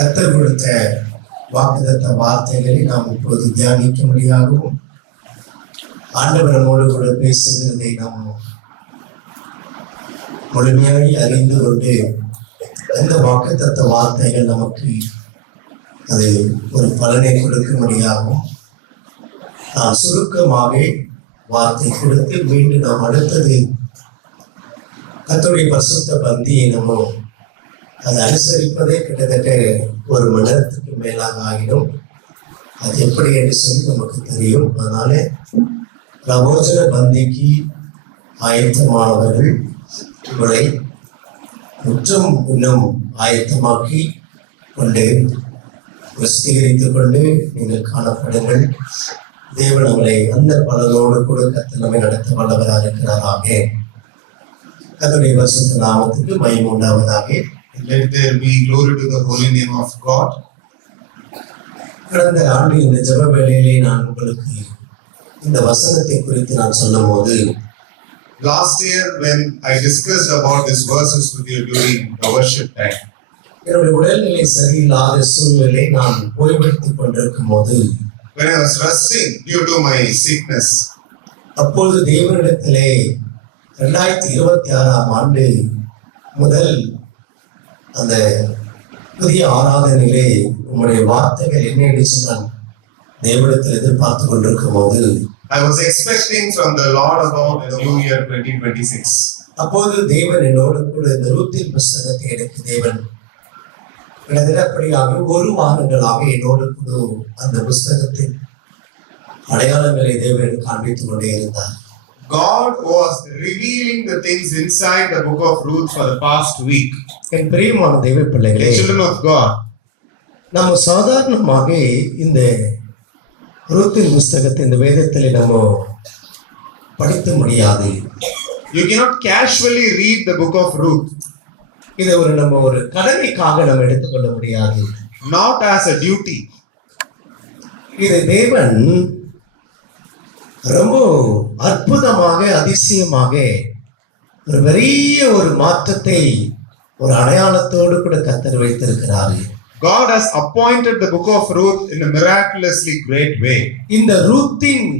கர்த்தர் கொடுத்த வாக்குத்தத்த வார்த்தைகளை நாம் இப்போது தியானிக்கும்படியாகவும் ஆண்டவர் நம்மோடு கூட பேசுகிறதை நாம் முழுமையாக அறிந்து கொண்டு அந்த வாக்குத்தத்த வார்த்தைகள் நமக்கு அது ஒரு பலனை கொடுக்கும்படியாகவும் நாம் சுருக்கமாக வார்த்தை கொடுத்து மீண்டும் நாம் அடுத்தது கர்த்தருடைய பரிசுத்த பந்தியை நம்ம அதை அனுசரிப்பதே கிட்டத்தட்ட ஒரு மணி நேரத்துக்கு மேலாக ஆகிடும். அது எப்படி என்று சொல்லி நமக்கு தெரியும். அதனால பிரபோஜன பந்திக்கு ஆயத்தமானவர்கள் உங்களை முற்றும் இன்னும் ஆயத்தமாக்கி கொண்டு பிரசித்தீகரித்துக் கொண்டு நீங்கள் காணப்படுங்கள். தேவன் அவரை அந்த பலனோடு கூட கர்த்தர் நம்மை நடத்த வல்லவராக இருக்கிறாராக. கர்த்தருடைய பரிசுத்த நாமத்துக்கு மகிமை உண்டாவதாக. Let there be glory to the holy name of God. கடந்த ஆண்டு இந்த ஜெப வேளையிலே நான் உங்களுக்கு இந்த வசனத்தை குறித்து நான் சொல்லும்போது, last year when I discussed about these verses with you during the worship time, என்னுடைய உடல்நிலை சரியில்லாத சூழ்நிலை நான் ஓய்வெடுத்துக் கொண்டிருக்கும் போது, when I was resting due to my sickness, அப்பொழுது தேவனிடத்திலே 2026 ஆண்டு முதல் அந்த புதிய ஆராதனையிலே உங்களுடைய வார்த்தைகள் என்ன என்று நான் தேவனிடத்தில் எதிர்பார்த்து கொண்டிருக்கும் போது, I was expecting from the Lord about the new year 2026. அப்போது தேவன் என்னோடு கூட இந்த ரூத்தின் புஸ்தகத்தை எனக்கு தேவன் கிட்டத்தட்டப்படியாக 1 வாரங்களாக என்னோடு கூட அந்த புஸ்தகத்தின் அடையாளங்களை தேவன் காண்பித்துக் கொண்டே இருந்தார். God was revealing the things inside the book of Ruth for the past week. என் பிரியமான தேவ பிள்ளைகளே, Children of God, நம்ம சாதாரணமாக இந்த ரூத்தின் புஸ்தகத்தை இந்த வேதத்தில் நம்ம படிக்க முடியாது. you cannot casually read the book of Ruth. இதை நம்ம ஒரு கடமைக்காக நம்ம எடுத்துக்கொள்ள முடியாது. Not as a duty. இதை தேவன் ரொம்ப அற்புதமாக அதிசயமாக ஒரு பெரிய ஒரு மாற்றத்தை ஒரு அடையாளத்தோடு கூட கர்த்தர் வைத்திருக்கிறார். God has appointed the book of Ruth in a miraculously great way. இந்த ரூத்தின்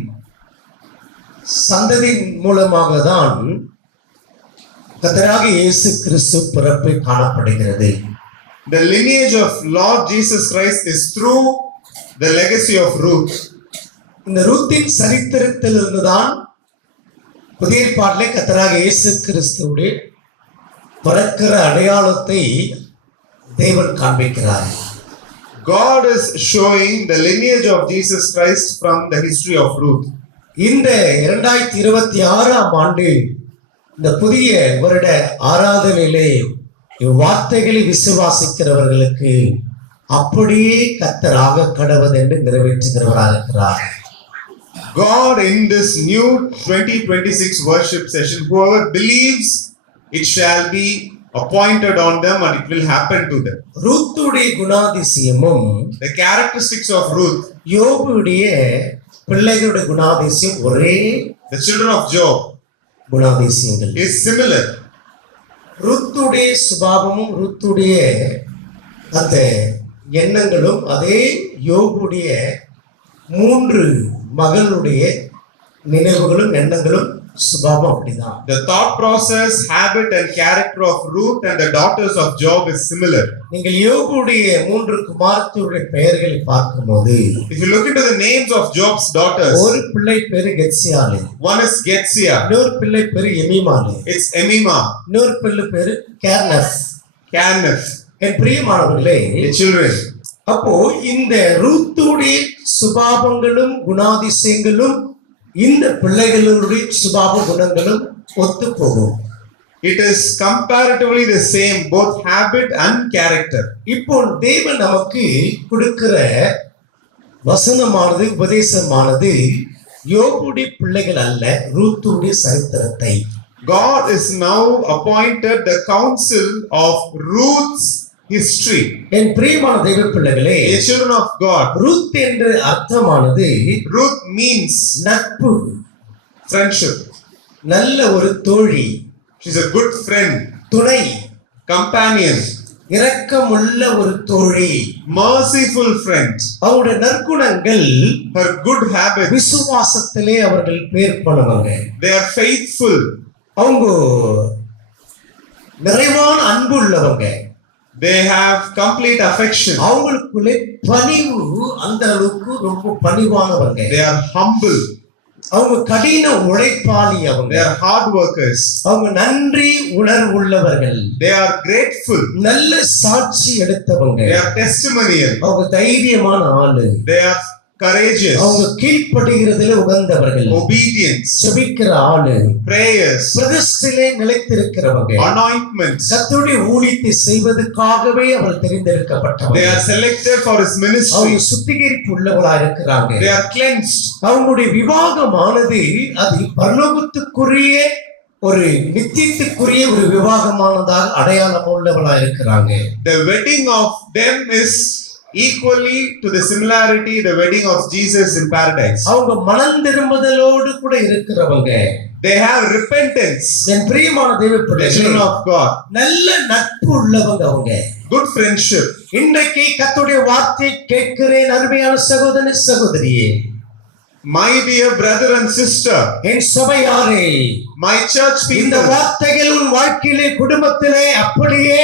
சந்ததியின் மூலமாக தான் கர்த்தராகிய இயேசு கிறிஸ்து பிறப்பு காணப்படுகிறது. The lineage of Lord Jesus Christ is through the legacy of Ruth. இந்த ரூத்தின் சரித்திரத்திலிருந்து தான் புதிய ஏற்பாட்டிலே கர்த்தராகிய இயேசு கிறிஸ்துவுடைய பிறக்கிற அடையாளத்தை தேவன் காண்பிக்கிறார். God is showing the lineage of Jesus Christ from the history of Ruth. இந்த 2026 ஆண்டு இந்த புதிய வருட ஆராதனையிலே இவ்வார்த்தைகளை விசுவாசிக்கிறவர்களுக்கு அப்படியே கர்த்தராக கடவது என்று நிறைவேற்றுகிறவராக இருக்கிறார். God in this new 2026 worship session, whoever believes, it shall be appointed on them and it will happen to them. ரூத்துடைய குணாதிசயமும் The characteristics of Ruth, யோபுடைய பிள்ளைகளுடைய குணாதிசயம் ஒரே the children of Job, குணாதிசயங்கள். is similar. ரூத்துடைய சுபாவமும் ரூத்துடைய அந்த எண்ணங்களும் அதே யோபுடைய 3 மகளுடைய நினைவுகளும் எண்ணங்களும் சுபாவம் அப்படிதான். The thought process, habit and character of Ruth and the daughters of Job is similar. நீங்கள் யோபுடைய 3 குமாரத்தியுடைய பெயர்களை பார்க்கும்போது, If you look into the names of Job's daughters, ஒரு பிள்ளை பேரு கெத்சியாலு, one is Getsia, இன்னொரு பிள்ளை பேரு எமிமாலு, it's Emima, இன்னொரு பிள்ளை பேரு கேர்னஸ். Candace, என் பிரியமானவர்களே, the children. அப்போ இந்த ரூத்துடைய சுபாவங்களும் குணாதிசயங்களும் இந்த பிள்ளைகளுடைய சுபாவ குணங்களும் ஒத்து போகும். It is comparatively the same, both habit and character. இப்போ தேவன் நமக்கு கொடுக்கிற வசனமானது உபதேசமானது யோபுடைய பிள்ளைகள் அல்ல, ரூத்துடைய சரித்திரத்தை. God is now appointed the counsel of Ruth's history. என் பிரியமான தேவ பிள்ளைகளே, The children of God, Ruth என்ற அர்த்தமானது Ruth means நட்பு, friendship. நல்ல ஒரு தோழி, She's a good friend, துணை. companion. இரக்கமுள்ள ஒரு தோழி. merciful friends. அவங்களுடைய நற்குணங்கள் Her good habits, விசுவாசத்திலே அவர்கள் பேர் போனவங்க. they are faithful. அவங்க நிறைவான அன்பு உள்ளவங்க. They have complete affection. அவங்களுக்குள்ளே பணிவு அந்த அளவுக்கு ரொம்ப பணிவானவங்க. They are humble. அவங்க கடின உழைப்பாளி. அவங்க They are hard workers. அவங்க நன்றி உணர்வுள்ளவர்கள். They are grateful. நல்ல சாட்சி எடுத்தவங்க. They are testimonial. அவங்க தைரியமான ஆளு. They are courageous. அவங்க கீழ்ப்படுகிறதுல உகந்தவர்கள். Obedience. ஜெபிக்கிற ஆளு. Prayers. பிரதிஷ்டையிலே நிலைத்திருக்கிறவங்க. Anointments. கர்த்தருடைய ஊழியத்தை செய்வதற்காகவே அவர் தெரிந்தெடுக்கப்பட்டவங்க. They are selected for his ministry. அவங்க சுத்திகரிப்பு உள்ளவர்களா இருக்கிறாங்க. They are cleansed. அவங்களுடைய விவாகமானது அது பரலோகத்துக்குரிய ஒரு நித்தியத்துக்குரிய ஒரு விவாகமானதாக அடையாளம் உள்ளவளா இருக்கிறாங்க. The wedding of them is equally to the similarity the wedding of Jesus in paradise. அவங்க மனம் திரும்புதலோடு கூட இருக்கிறவங்க. They have repentance. என் பிரியமான தேவ The பிள்ளைகளே, children of God. நல்ல நட்பு உள்ளவங்க அவங்க. Good friendship. இன்றைக்கு கர்த்தருடைய வார்த்தை கேட்கிறேன் அருமையான சகோதரனே சகோதரியே. My dear brother and sister, N சபையாரே, my church இந்த people, வார்த்தைகள் உன் வாழ்க்கையிலே குடும்பத்திலே அப்படியே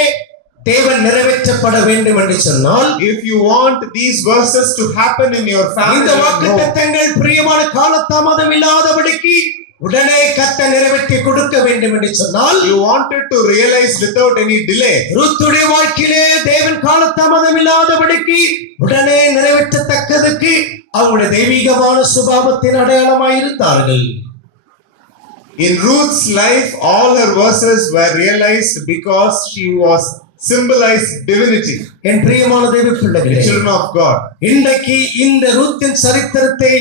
தேவன் நிறைவேற்றப்பட வேண்டும் என்று சொன்னால், if you want these verses to happen in your இந்த family, வாக்குத்தத்தங்கள் பிரியமான காலதாமதம் இல்லாதபடிக்கு உடனே கர்த்தர் நிறைவேற்றி கொடுக்க வேண்டும் என்று சொன்னால், you wanted to realize without any delay, ரூத்துடைய வாழ்க்கையிலே தேவன் காலதாமதம் இல்லாதபடிக்கு உடனே நிறைவேற்றத்தக்கதற்கு அவங்களுடைய தெய்வீகமான சுபாவத்தின் அடையாளமாய் இருந்தார்கள். in Ruth's life all her verses were realized because she was symbolized divinity. என் பிரியமான தேவ The பிள்ளைகளே, children of God. இன்றைக்கு இந்த ரூத்தின் சரித்திரத்தை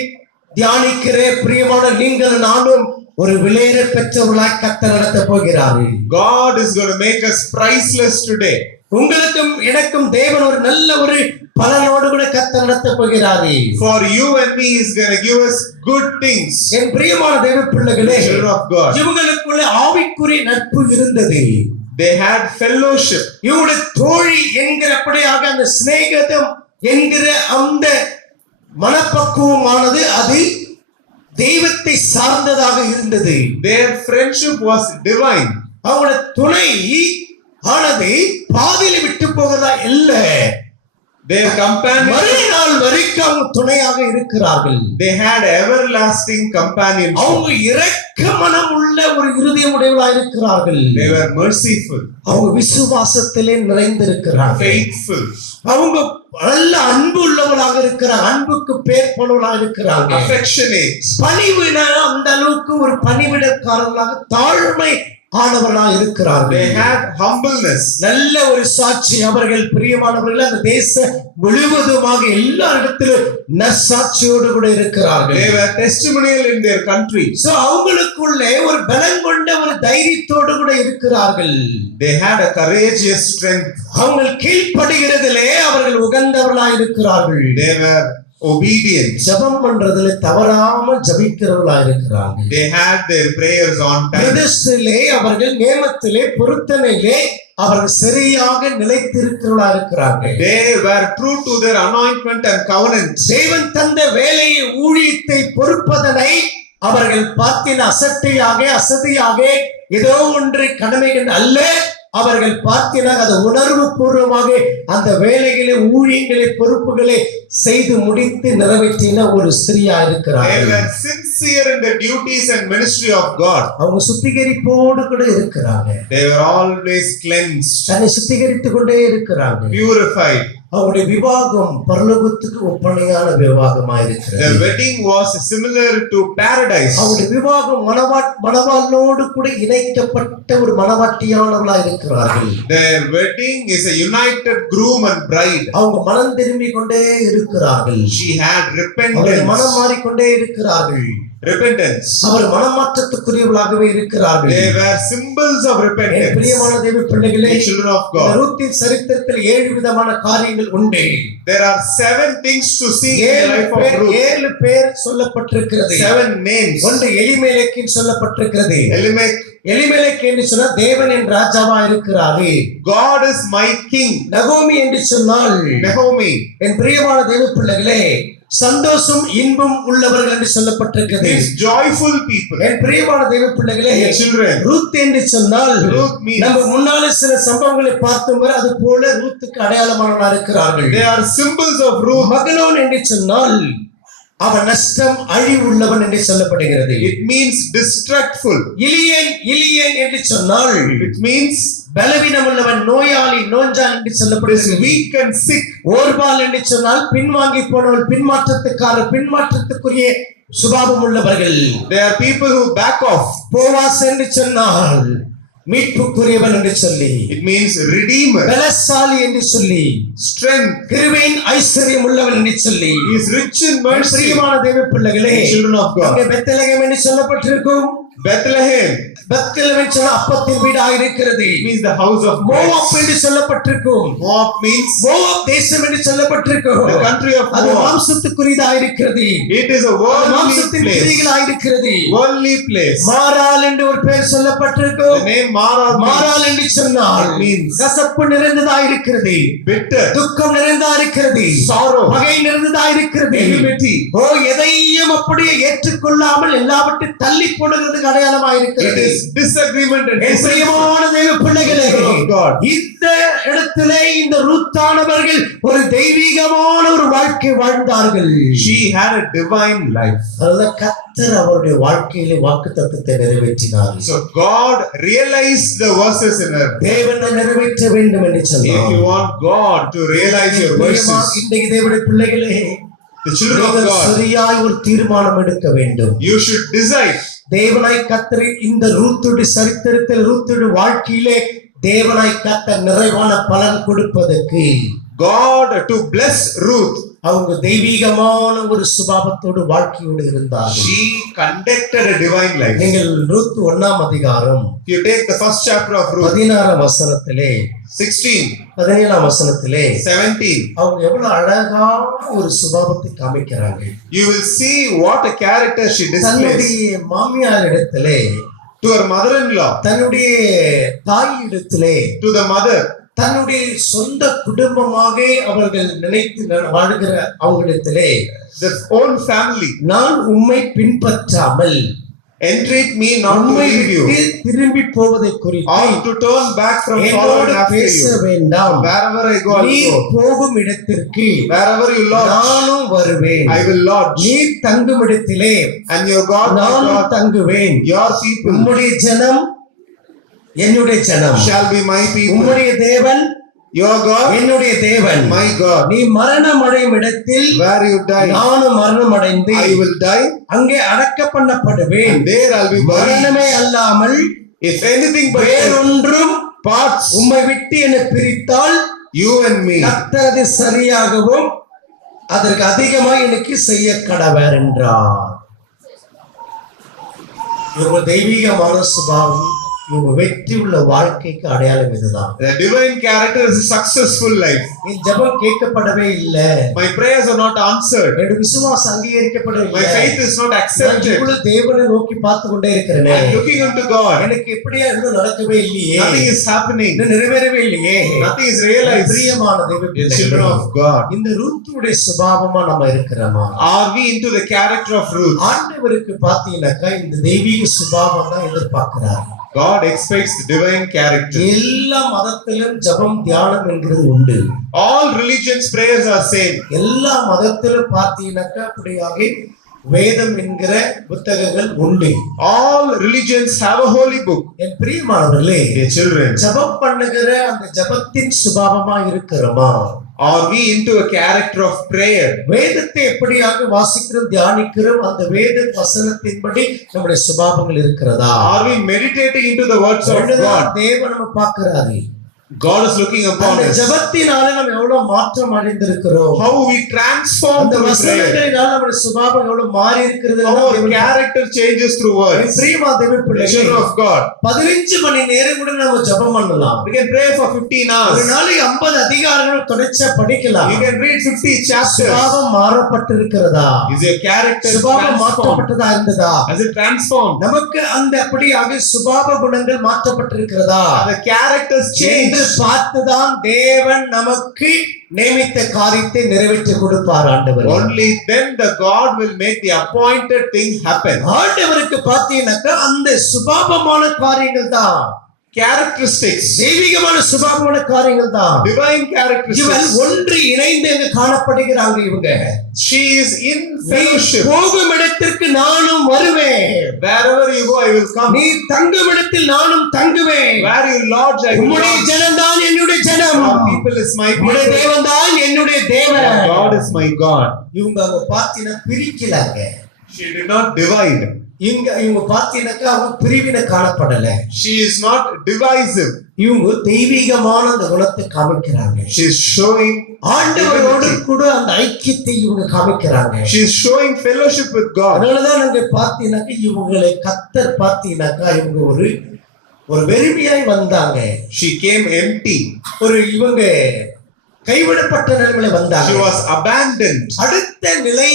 தியானிக்கிற பிரியமான நீங்கள் நானும் ஒரு விலையேற பெற்றவர்களாய் கர்த்தர் நடத்த போகிறார்கள். God is going to make us priceless today. உங்களுக்கும் எனக்கும் தேவன் ஒரு நல்ல ஒரு பலனோடு கூட கர்த்தர் நடத்த போகிறார்கள். For you and me, He is going to give us good things. என் பிரியமான தேவ பிள்ளைகளே, The children of God. இவங்களுக்குள்ள ஆவிக்குரிய நட்பு இருந்தது. They had fellowship. இவருடைய தோழி என்கிறபடியாக அந்த சிநேகிதம் என்கிற அந்த மனப்பக்குவமானது அது தெய்வத்தை சார்ந்ததாக இருந்தது. Their friendship was divine. அவங்களுடைய துணை ஆனது பாதியில விட்டு போகிறதா இல்ல. Their companion, மறுநாள் வரைக்கும் அவங்க துணையாக இருக்கிறார்கள். they had everlasting companionship. அவங்க இரக்க மனம் உள்ள ஒரு இருதயம் உடையவர்களாக இருக்கிறார்கள். They were merciful, அவங்க விசுவாசத்திலே நிறைந்திருக்கிறார்கள். faithful, அவங்க நல்ல அன்பு உள்ளவர்களாக இருக்கிறாங்க. அன்புக்கு பேர் போனவர்களாக இருக்கிறாங்க. affectionate. பணிவிட அந்த அளவுக்கு ஒரு பணிவிடக்காரர்களாக தாழ்மை ஆனவர்களாக இருக்கிறார்கள். They had humbleness. நல்ல ஒரு சாட்சி. அவர்கள் பிரியமானவர்கள் அந்த தேச முழுவதுமாக எல்லா இடத்திலும் நற்சாட்சியோடு கூட இருக்கிறார்கள். They were testimonial in their country. So அவங்களுக்குள்ளே ஒரு பலம் கொண்ட ஒரு தைரியத்தோடு கூட இருக்கிறார்கள். They had a courageous strength. அவங்க கீழ்ப்படுகிறதிலே அவர்கள் உகந்தவர்களாக இருக்கிறார்கள். They were obedient. ஜெபம் பண்றதுல தவறாமல் ஜெபிக்கிறவர்களாக இருக்கிறார்கள். They had their prayers on time. பிரதிஷ்டையிலே அவர்கள் நேமத்திலே பொருத்தனையிலே அவர்கள் சரியாக நிலைத்திருக்கிறவர்களாக இருக்கிறார்கள். They were true to their anointment and covenant. தேவன் தந்த வேலையை ஊழியத்தை பொறுப்பதனை அவர்கள் பார்த்தின அசதியாக ஏதோ ஒன்று கடமைகள் அல்ல. அவர்கள் பார்த்தினார் அது உணர்வு பூர்வமாக அந்த வேலைகளை ஊழியங்களை பொறுப்புகளை செய்து முடித்து நிறைவேற்றின ஒரு ஸ்திரியா They இருக்கிறார்கள். were sincere in the duties and ministry of God. அவங்க சுத்திகரிப்போடு கூட இருக்கிறாங்க. They were always cleansed, தன்னை சுத்திகரித்து கொண்டே இருக்கிறாங்க. purified. அவருடைய விவாகம் பரலோகத்துக்கு ஒப்பனையான விவாகமா The இருக்கிறது. wedding was similar to paradise. அவருடைய விவாகம் மணவாளனோடு கூட இணைக்கப்பட்ட ஒரு மணவாட்டியானவர்களா இருக்கிறார்கள். Their wedding is a united groom and bride. அவங்க மனம் திரும்பி கொண்டே இருக்கிறார்கள். She had அவர்கள் repentance. மனம் மாறிக்கொண்டே இருக்கிறார்கள். repentance. அவர் மனமாற்றத்துக்குரியவர்களாகவே இருக்கிறார்கள். They were symbols of N repentance. பிரியமான தேவ பிள்ளைகளே, The children of இந்த God. ரூத்தின் சரித்திரத்தில் 7 விதமான காரியங்கள் உண்டு. There are 7 things to see in the life of Ruth. 7 பேர் சொல்லப்பட்டிருக்கிறது. 7 names. ஒன்று எலிமெலேக்கின் சொல்லப்பட்டிருக்கிறது. Elimelech. எலிமெலேக் என்று சொன்னா தேவன் என் ராஜாவா இருக்கிறாரு. God is my king. நகோமி என்று சொன்னால் Naomi. என் பிரியமான தேவ பிள்ளைகளே, சந்தோஷம் இன்பம் உள்ளவர்கள் என்று சொல்லப்பட்டிருக்கிறது. These joyful people. என் பிரியமான தேவ பிள்ளைகளே, Their children. ரூத் என்று சொன்னால் Ruth means. நம்ம முன்னாலே சில சம்பவங்களை பார்த்தோம், அது போல ரூத்துக்கு அடையாளமானவர்களா இருக்கிறார்கள். They are symbols of Ruth. மகனோன் என்று சொன்னால் அவன் நஷ்டம் அழிவுள்ளவன் என்று சொல்லப்படுகிறது. It means distractful. இலியேன் இலியேன் என்று சொன்னால் It means பலவீனம் உள்ளவன், நோயாளி, நோஞ்சான் என்று is சொல்லப்படுகிறது. weak and sick. ஓர்பால் என்று சொன்னால் பின்வாங்கி போனவள், பின்மாற்றத்துக்காரர், பின்மாற்றத்துக்குரிய சுபாவம் உள்ளவர்கள். They are people who back off. Boaz என்று சொன்னால் மீட்புக்குரியவன் என்று சொல்லி, It means redeemer. பலசாலி என்று சொல்லி, Strength. கிருபையின் ஐஸ்வர்யம் உள்ளவன் என்று சொல்லி. He is rich in mercy. பிரியமான தேவ பிள்ளைகளே, Children of God. அங்கே பெத்லகேம் என்று சொல்லப்பட்டிருக்கும். Bethlehem பெத்லகேம் என்று சொன்ன அப்பத்தின் வீடாக இருக்கிறது. means the house of Moab bread. என்று சொல்லப்பட்டிருக்கும். Moab means மோவாப் தேசம் என்று சொல்லப்பட்டிருக்கும். the country of அது Moab. மாம்சத்துக்குரியதாக இருக்கிறது. It is a worldly மாம்சத்தின் place. கிரியைகளாக இருக்கிறது. Worldly place. மாறாள் என்று ஒரு பெயர் The சொல்லப்பட்டிருக்கும். name Mara மாறாள் என்று சொன்னால் It means கசப்பு நிறைந்ததா இருக்கிறது. bitter, துக்கம் நிறைந்ததா இருக்கிறது. sorrow, பகை நிறைந்ததா இருக்கிறது. enmity. ஓ, எதையும் அப்படியே ஏற்றுக்கொள்ளாமல் எல்லாவற்றையும் தள்ளி போடுகிறதுக்கு அடையாளமா It இருக்கிறது. is disagreement and N disagreement. பிரியமான தேவ பிள்ளைகளே, of God. இந்த இடத்திலே இந்த ரூத்தானவர்கள் ஒரு தெய்வீகமான ஒரு வாழ்க்கை வாழ்ந்தார்கள். She had a divine life. அதுதான் கர்த்தர் அவருடைய வாழ்க்கையிலே வாக்குத்தத்தத்தை நிறைவேற்றினார். So God realized the verses in her. தேவனை நிறைவேற்ற வேண்டும் என்று If சொன்னார். you want God to realize your verses, இன்றைக்கு தேவனுடைய பிள்ளைகளே, the children of நீங்கள் God, சரியாய் ஒரு தீர்மானம் எடுக்க வேண்டும். you should decide. தேவனாய் கர்த்தர் இந்த ரூத்துடைய சரித்திரத்தில், ரூத்துடைய வாழ்க்கையிலே தேவனாய் கர்த்தர் நிறைவான பலன் கொடுப்பதற்கு God to bless Ruth. அவங்க தெய்வீகமான ஒரு சுபாவத்தோடு வாழ்க்கையோடு இருந்தார்கள். She conducted a divine life. நீங்கள் ரூத் 1ஆம் அதிகாரம் If you take the first chapter of Ruth, 16ஆம் வசனத்திலே, 16, 17ஆம் வசனத்திலே 17, அவங்க எவ்வளவு அழகான ஒரு சுபாவத்தை காமிக்கிறாங்க. you will see what a character she displays. தன்னுடைய மாமியார் இடத்திலே, To her mother-in-law, தன்னுடைய தாய் இடத்திலே, to the mother, தன்னுடைய சொந்த குடும்பமாக அவர்கள் நினைத்து வாழ்கிற அவங்களிடத்திலே, the own family, நான் உம்மை பின்பற்றாமல் entreat me not to உம்மை leave you, விட்டு திரும்பி போவதை குறித்து or to turn back from என்னோடு following after பேச you. வேண்டாம். Wherever I go, I'll நீர் go. போகும் இடத்திற்கு Wherever you lodge, நானும் வருவேன். I will lodge. நீர் தங்கும் இடத்திலே And your God, my நானும் God, தங்குவேன். your people உம்முடைய ஜனம் என்னுடைய ஜனம், shall be my people. உம்முடைய தேவன் Your God, என்னுடைய தேவன். my God. நீ மரணம் அடையும் இடத்தில் Where you die, நானும் மரணம் அடைந்து I will die. அங்கே அடக்க பண்ணப்படுவேன். And there I'll be buried. மரணமே அல்லாமல் If anything but வேறொன்றும் parts உம்மை விட்டு என்னை பிரித்தால் you and me, கர்த்தர் அது சரியாகவும் அதற்கு அதிகமாக எனக்கு செய்ய கடவர் என்றார். இவங்க தெய்வீகமான சுபாவம், இவங்க வெற்றி உள்ள வாழ்க்கைக்கு அடையாளம் இதுதான். the divine character is a successful life. என் ஜெபம் கேட்கப்படவே இல்லை, My prayers are not answered. என்னுடைய விசுவாசம் My அங்கீகரிக்கப்படவில்லை, faith is not நான் accepted. இவ்வளவு தேவனை நோக்கி பார்த்து கொண்டே இருக்கிறேன், I'm looking unto God. எனக்கு எப்படியா இன்னும் நடக்கவே இல்லையே, Nothing is happening. இன்னும் நிறைவேறவே இல்லையே. Nothing is realized. பிரியமான தேவ The children பிள்ளைகளே, of God. இந்த ரூத்துடைய சுபாவமா நம்ம இருக்கிறோமா? Are we into the character of Ruth? ஆண்டவருக்கு பாத்தீங்கன்னாக்கா இந்த தெய்வீக சுபாவம் தான் எதிர்பார்க்கிறார். God expects the divine character. எல்லா மதத்திலும் ஜெபம் தியானம் என்கிறது உண்டு. All religions prayers are same. எல்லா மதத்திலும் பார்த்தீங்கன்னாக்கா அப்படியாக வேதம் என்கிற புத்தகங்கள் உண்டு. All religions have a holy book. என் பிரியமானவர்களே, Dear children, ஜெபம் பண்ணுகிற அந்த ஜெபத்தின் சுபாவமா இருக்கிறோமா? are we into a character of prayer? வேதத்தை எப்படியாக வாசிக்கிறோம், தியானிக்கிறோம், அந்த வேத வசனத்தின்படி நம்முடைய சுபாவங்கள் இருக்கிறதா? Are we meditating into the words of ஒண்ணுதான் God? தேவன் நம்ம பார்க்கிறாரு. God is looking upon அந்த us. ஜெபத்தினால நம்ம எவ்வளவு மாற்றம் அடைந்திருக்கிறோம். How we transform அந்த through prayer. வசனங்களினால நம்முடைய சுபாவம் எவ்வளவு மாறி இருக்கிறது. How our character changes through words. பிரியமா தேவ The பிள்ளைகளே, children of God. 15 மணி நேரம் கூட நம்ம ஜெபம் பண்ணலாம். We can pray for 15 ஒரு hours. நாளைக்கு 50 அதிகாரங்கள் தொடர்ச்சியா படிக்கலாம். You can read 50 chapters. சுபாவம் மாறப்பட்டிருக்கிறதா? Is your character சுபாவம் transformed? மாற்றப்பட்டதா இருந்ததா? Has it transformed? நமக்கு அந்த அப்படியாக சுபாவ குணங்கள் மாற்றப்பட்டிருக்கிறதா? The characters என்று change. பார்த்துதான் தேவன் நமக்கு நியமித்த காரியத்தை நிறைவேற்றி கொடுப்பார் ஆண்டவர். Only then the God will make the appointed thing happen. ஆண்டவருக்கு பார்த்தீங்கன்னாக்கா அந்த சுபாவமான காரியங்கள் தான், Characteristics. தெய்வீகமான சுபாவமான காரியங்கள் தான். Divine இவன் characteristics. ஒன்று இணைந்து அங்கு காணப்படுகிறாங்க. இவங்க She is in fellowship. போகும் இடத்திற்கு நானும் வருவேன், Wherever you go, I will come. நீ தங்கும் இடத்தில் நானும் தங்குவேன். Where you lodge, I will உம்முடைய lodge. ஜனம்தான் என்னுடைய ஜனம், Your people is my உம்முடைய people. தேவன் தான் என்னுடைய Your தேவன். God is my God. இவங்க அங்க பார்த்தீங்கன்னா பிரிக்கலாங்க. She did not divide. இவங்க பார்த்தீங்கன்னாக்கா அவங்க பிரிவினை காணப்படல. She is not divisive. இவங்க தெய்வீகமான அந்த குணத்தை காமிக்கிறாங்க. She is showing ஆண்டவரோடு கூட அந்த ஐக்கியத்தை இவங்க காமிக்கிறாங்க. She is showing fellowship with God. அதனாலதான் நாங்க பார்த்தீங்கன்னாக்கா இவங்களை கர்த்தர் பார்த்தீங்கன்னாக்கா இவங்க ஒரு வெறுமையாய் வந்தாங்க. She came empty. இவங்க கைவிடப்பட்ட நிலைமையில வந்தாங்க. She was abandoned. அடுத்த நிலை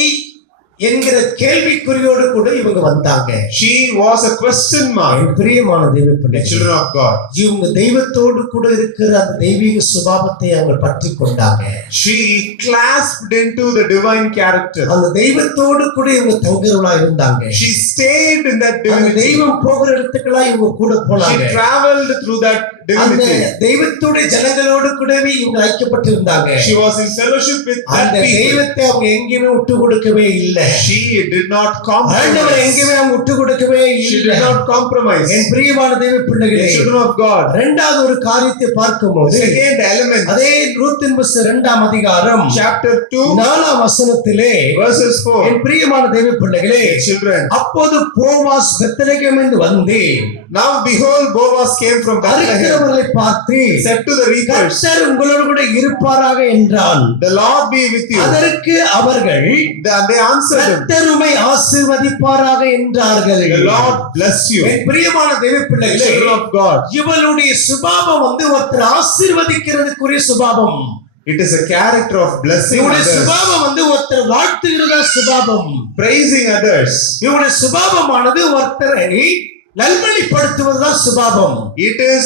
என்கிற கேள்விக்குறியோடு கூட இவங்க வந்தாங்க. She was a question mark. என் பிரியமான தெய்வ The பிள்ளைகளே, children of God. இவங்க தெய்வத்தோடு கூட இருக்கிற அந்த தெய்வீக சுபாவத்தை அவங்க பற்றி கொண்டாங்க. She clasped into the divine character. அந்த தெய்வத்தோடு கூட இவங்க தங்குறவளா இருந்தாங்க. She stayed in that அந்த divinity. தெய்வம் போகிற இடத்துக்கெல்லாம் இவங்க கூட She போனாங்க. traveled through that அந்த divinity. தெய்வத்துடைய ஜனங்களோடு கூடவே இவங்க ஐக்கியப்பட்டு இருந்தாங்க. She was in fellowship with that அந்த people. தெய்வத்தை அவங்க எங்கேயுமே விட்டு கொடுக்கவே இல்லை. She did not ஆண்டவர் compromise. எங்கேயுமே அவங்க விட்டு கொடுக்கவே She இல்லை. did not compromise. என் பிரியமான தெய்வ The பிள்ளைகளே, children of God. இரண்டாவது ஒரு காரியத்தை பார்க்கும்போது Second element. அதே ரூத்தின் புஸ்தகம் 2ஆம் அதிகாரம் Chapter 2 4ஆம் வசனத்திலே, verses 4. என் பிரியமான தெய்வ பிள்ளைகளே, Children. அப்போது போவாஸ் பெத்லகேமிலிருந்து வந்து Now behold, Boaz came from Bethlehem. அறுக்கிறவர்களை பார்த்து, Said to the reapers, கர்த்தர் உங்களோடு கூட இருப்பாராக என்றான். the Lord be with you. அதற்கு அவர்கள், They answered him, கர்த்தர் உம்மை ஆசீர்வதிப்பாராக என்றார்கள். the Lord bless you. என் பிரியமான தெய்வ The பிள்ளைகளே, children of God. இவளுடைய சுபாவம் ஒருத்தர் ஆசீர்வதிக்கிறதுக்குரிய சுபாவம். It is a character of blessing இவருடைய others, சுபாவம் ஒருத்தர் வாழ்த்துகிறதா சுபாவம். praising others. இவருடைய சுபாவமானது ஒருத்தரை நல்வழிப்படுத்துவதுதான் சுபாவம். It is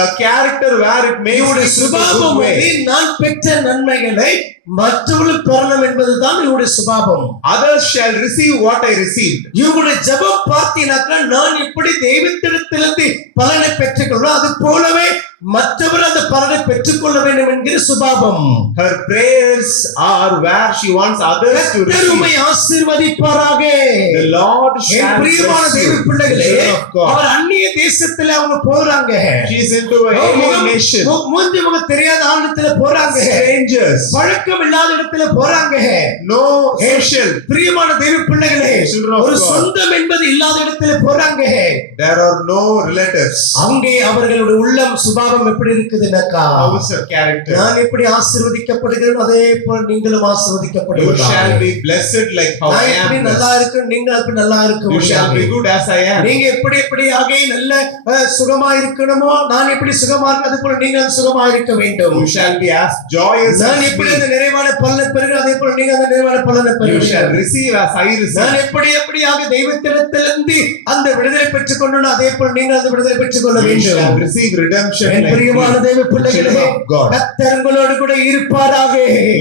a character where it makes இவருடைய people go சுபாவம் good way. நான் பெற்ற நன்மைகளை மற்றவர்களுக்கு பெறணும் என்பதுதான் இவருடைய சுபாவம். Others shall receive what I received. இவருடைய ஜெபம் பார்த்தீங்கன்னாக்கா, நான் எப்படி தெய்வத்திடத்திலிருந்து பலனை பெற்றுக்கொள்ளும் அது போலவே மற்றவர் அந்த பலனை பெற்றுக்கொள்ள வேண்டும் என்கிற சுபாவம். Her prayers are where she wants others to கர்த்தர் receive. உம்மை ஆசீர்வதிப்பாராக. The Lord என் shall பிரியமான bless தெய்வ you. பிள்ளைகளே, Children of God. அவர் அந்நிய தேசத்துல அவங்க போறாங்க. She is into a alien nation. மூஞ்சி முகம் தெரியாத ஆளுத்துல போறாங்க. Strangers. பழக்கம் இல்லாத இடத்துல போறாங்க. No social. பிரியமான தெய்வ பிள்ளைகளே, Children of ஒரு God. சொந்தம் என்பது இல்லாத இடத்துல போறாங்க. There are no relatives. அங்கே அவர்களுடைய உள்ளம் சுபாவம் எப்படி இருக்குதுன்னாக்கா, How is her character? நான் எப்படி ஆசீர்வதிக்கப்படுகிறேன் அதே போல நீங்களும் You ஆசீர்வதிக்கப்படுவீர்கள். shall be blessed like how நான் I எப்படி am நல்லா blessed. இருக்கேன், நீங்க அப்படி நல்லா இருக்க You shall be முடியாது. good as I am. நீங்க எப்படியாக நல்ல சுகமா இருக்கணுமோ, நான் எப்படி சுகமா இருக்க அது போல நீங்கள் சுகமா இருக்க வேண்டும். You shall be as joyous நான் as எப்படி me. அந்த நிறைவான பலனை பெறுகிறேன் அதே போல நீங்க அந்த நிறைவான பலனை You shall பெறுவீர்கள். receive as I receive. நான் எப்படியாக தெய்வத்திடத்திலிருந்து அந்த விடுதலை பெற்றுக் கொண்டோம் அதே போல நீங்கள் அந்த விடுதலை பெற்றுக் கொள்ள You shall வேண்டும். receive redemption என் like பிரியமான me. தெய்வ பிள்ளைகளே, Children of God. கர்த்தர் உங்களோடு கூட இருப்பாராக.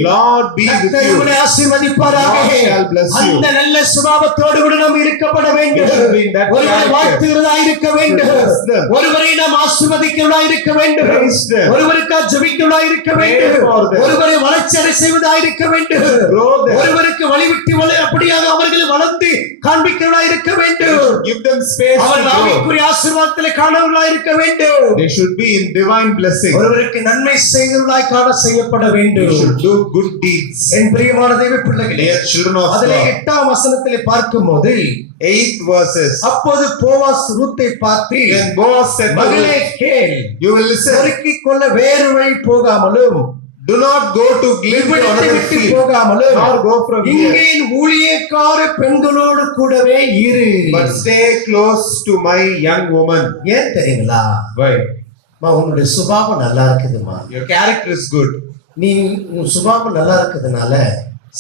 Lord be with கர்த்தர் you. உங்களை ஆசீர்வதிப்பாராக. God shall bless you. அந்த நல்ல சுபாவத்தோடு கூட நாம் இருக்கப்பட வேண்டும். You should be in that ஒருவரை character. வாழ்த்துகிறதா இருக்க வேண்டும். Bless them. ஒருவரை நாம் ஆசீர்வதிக்கிறதா இருக்க வேண்டும். Praise them. ஒருவருக்கா ஜெபிக்கிறதா இருக்க Pray வேண்டும். for them. ஒருவரை வளர்ச்சி செய்வதா இருக்க வேண்டும். Grow them. ஒருவருக்கு வழிவிட்டு அப்படியாக அவர்களை வளர்ந்து காண்பிக்கிறதா இருக்க வேண்டும். Give them space to our grow. ஆவிக்குரிய ஆசீர்வாதத்திலே காணவர்களா இருக்க வேண்டும். They should be in divine blessing. ஒருவருக்கு நன்மை செய்கிறவர்களாய் காண செய்யப்பட They வேண்டும். should do good deeds. என் பிரியமான தெய்வ பிள்ளைகளே, Dear children of அதிலே God. 8ஆம் வசனத்திலே பார்க்கும்போது 8th verses. அப்போது போவாஸ் ரூத்தை பார்த்து, Then Boaz said to மகளே Ruth, கேள், you will listen. பெருக்கிக் கொள்ள வேறு வழி போகாமலும், Do not go to live in இவ்விடத்தை another விட்டு field, போகாமலும், nor go from இங்கே here, என் ஊழியக்கார பெண்களோடு கூடவே இரு. but stay close to my young woman. ஏன் தெரியுங்களா? Why? உன்னுடைய சுபாவம் நல்லா இருக்குதுமா. Your character is good. நீ உன் சுபாவம் நல்லா இருக்குதுனால,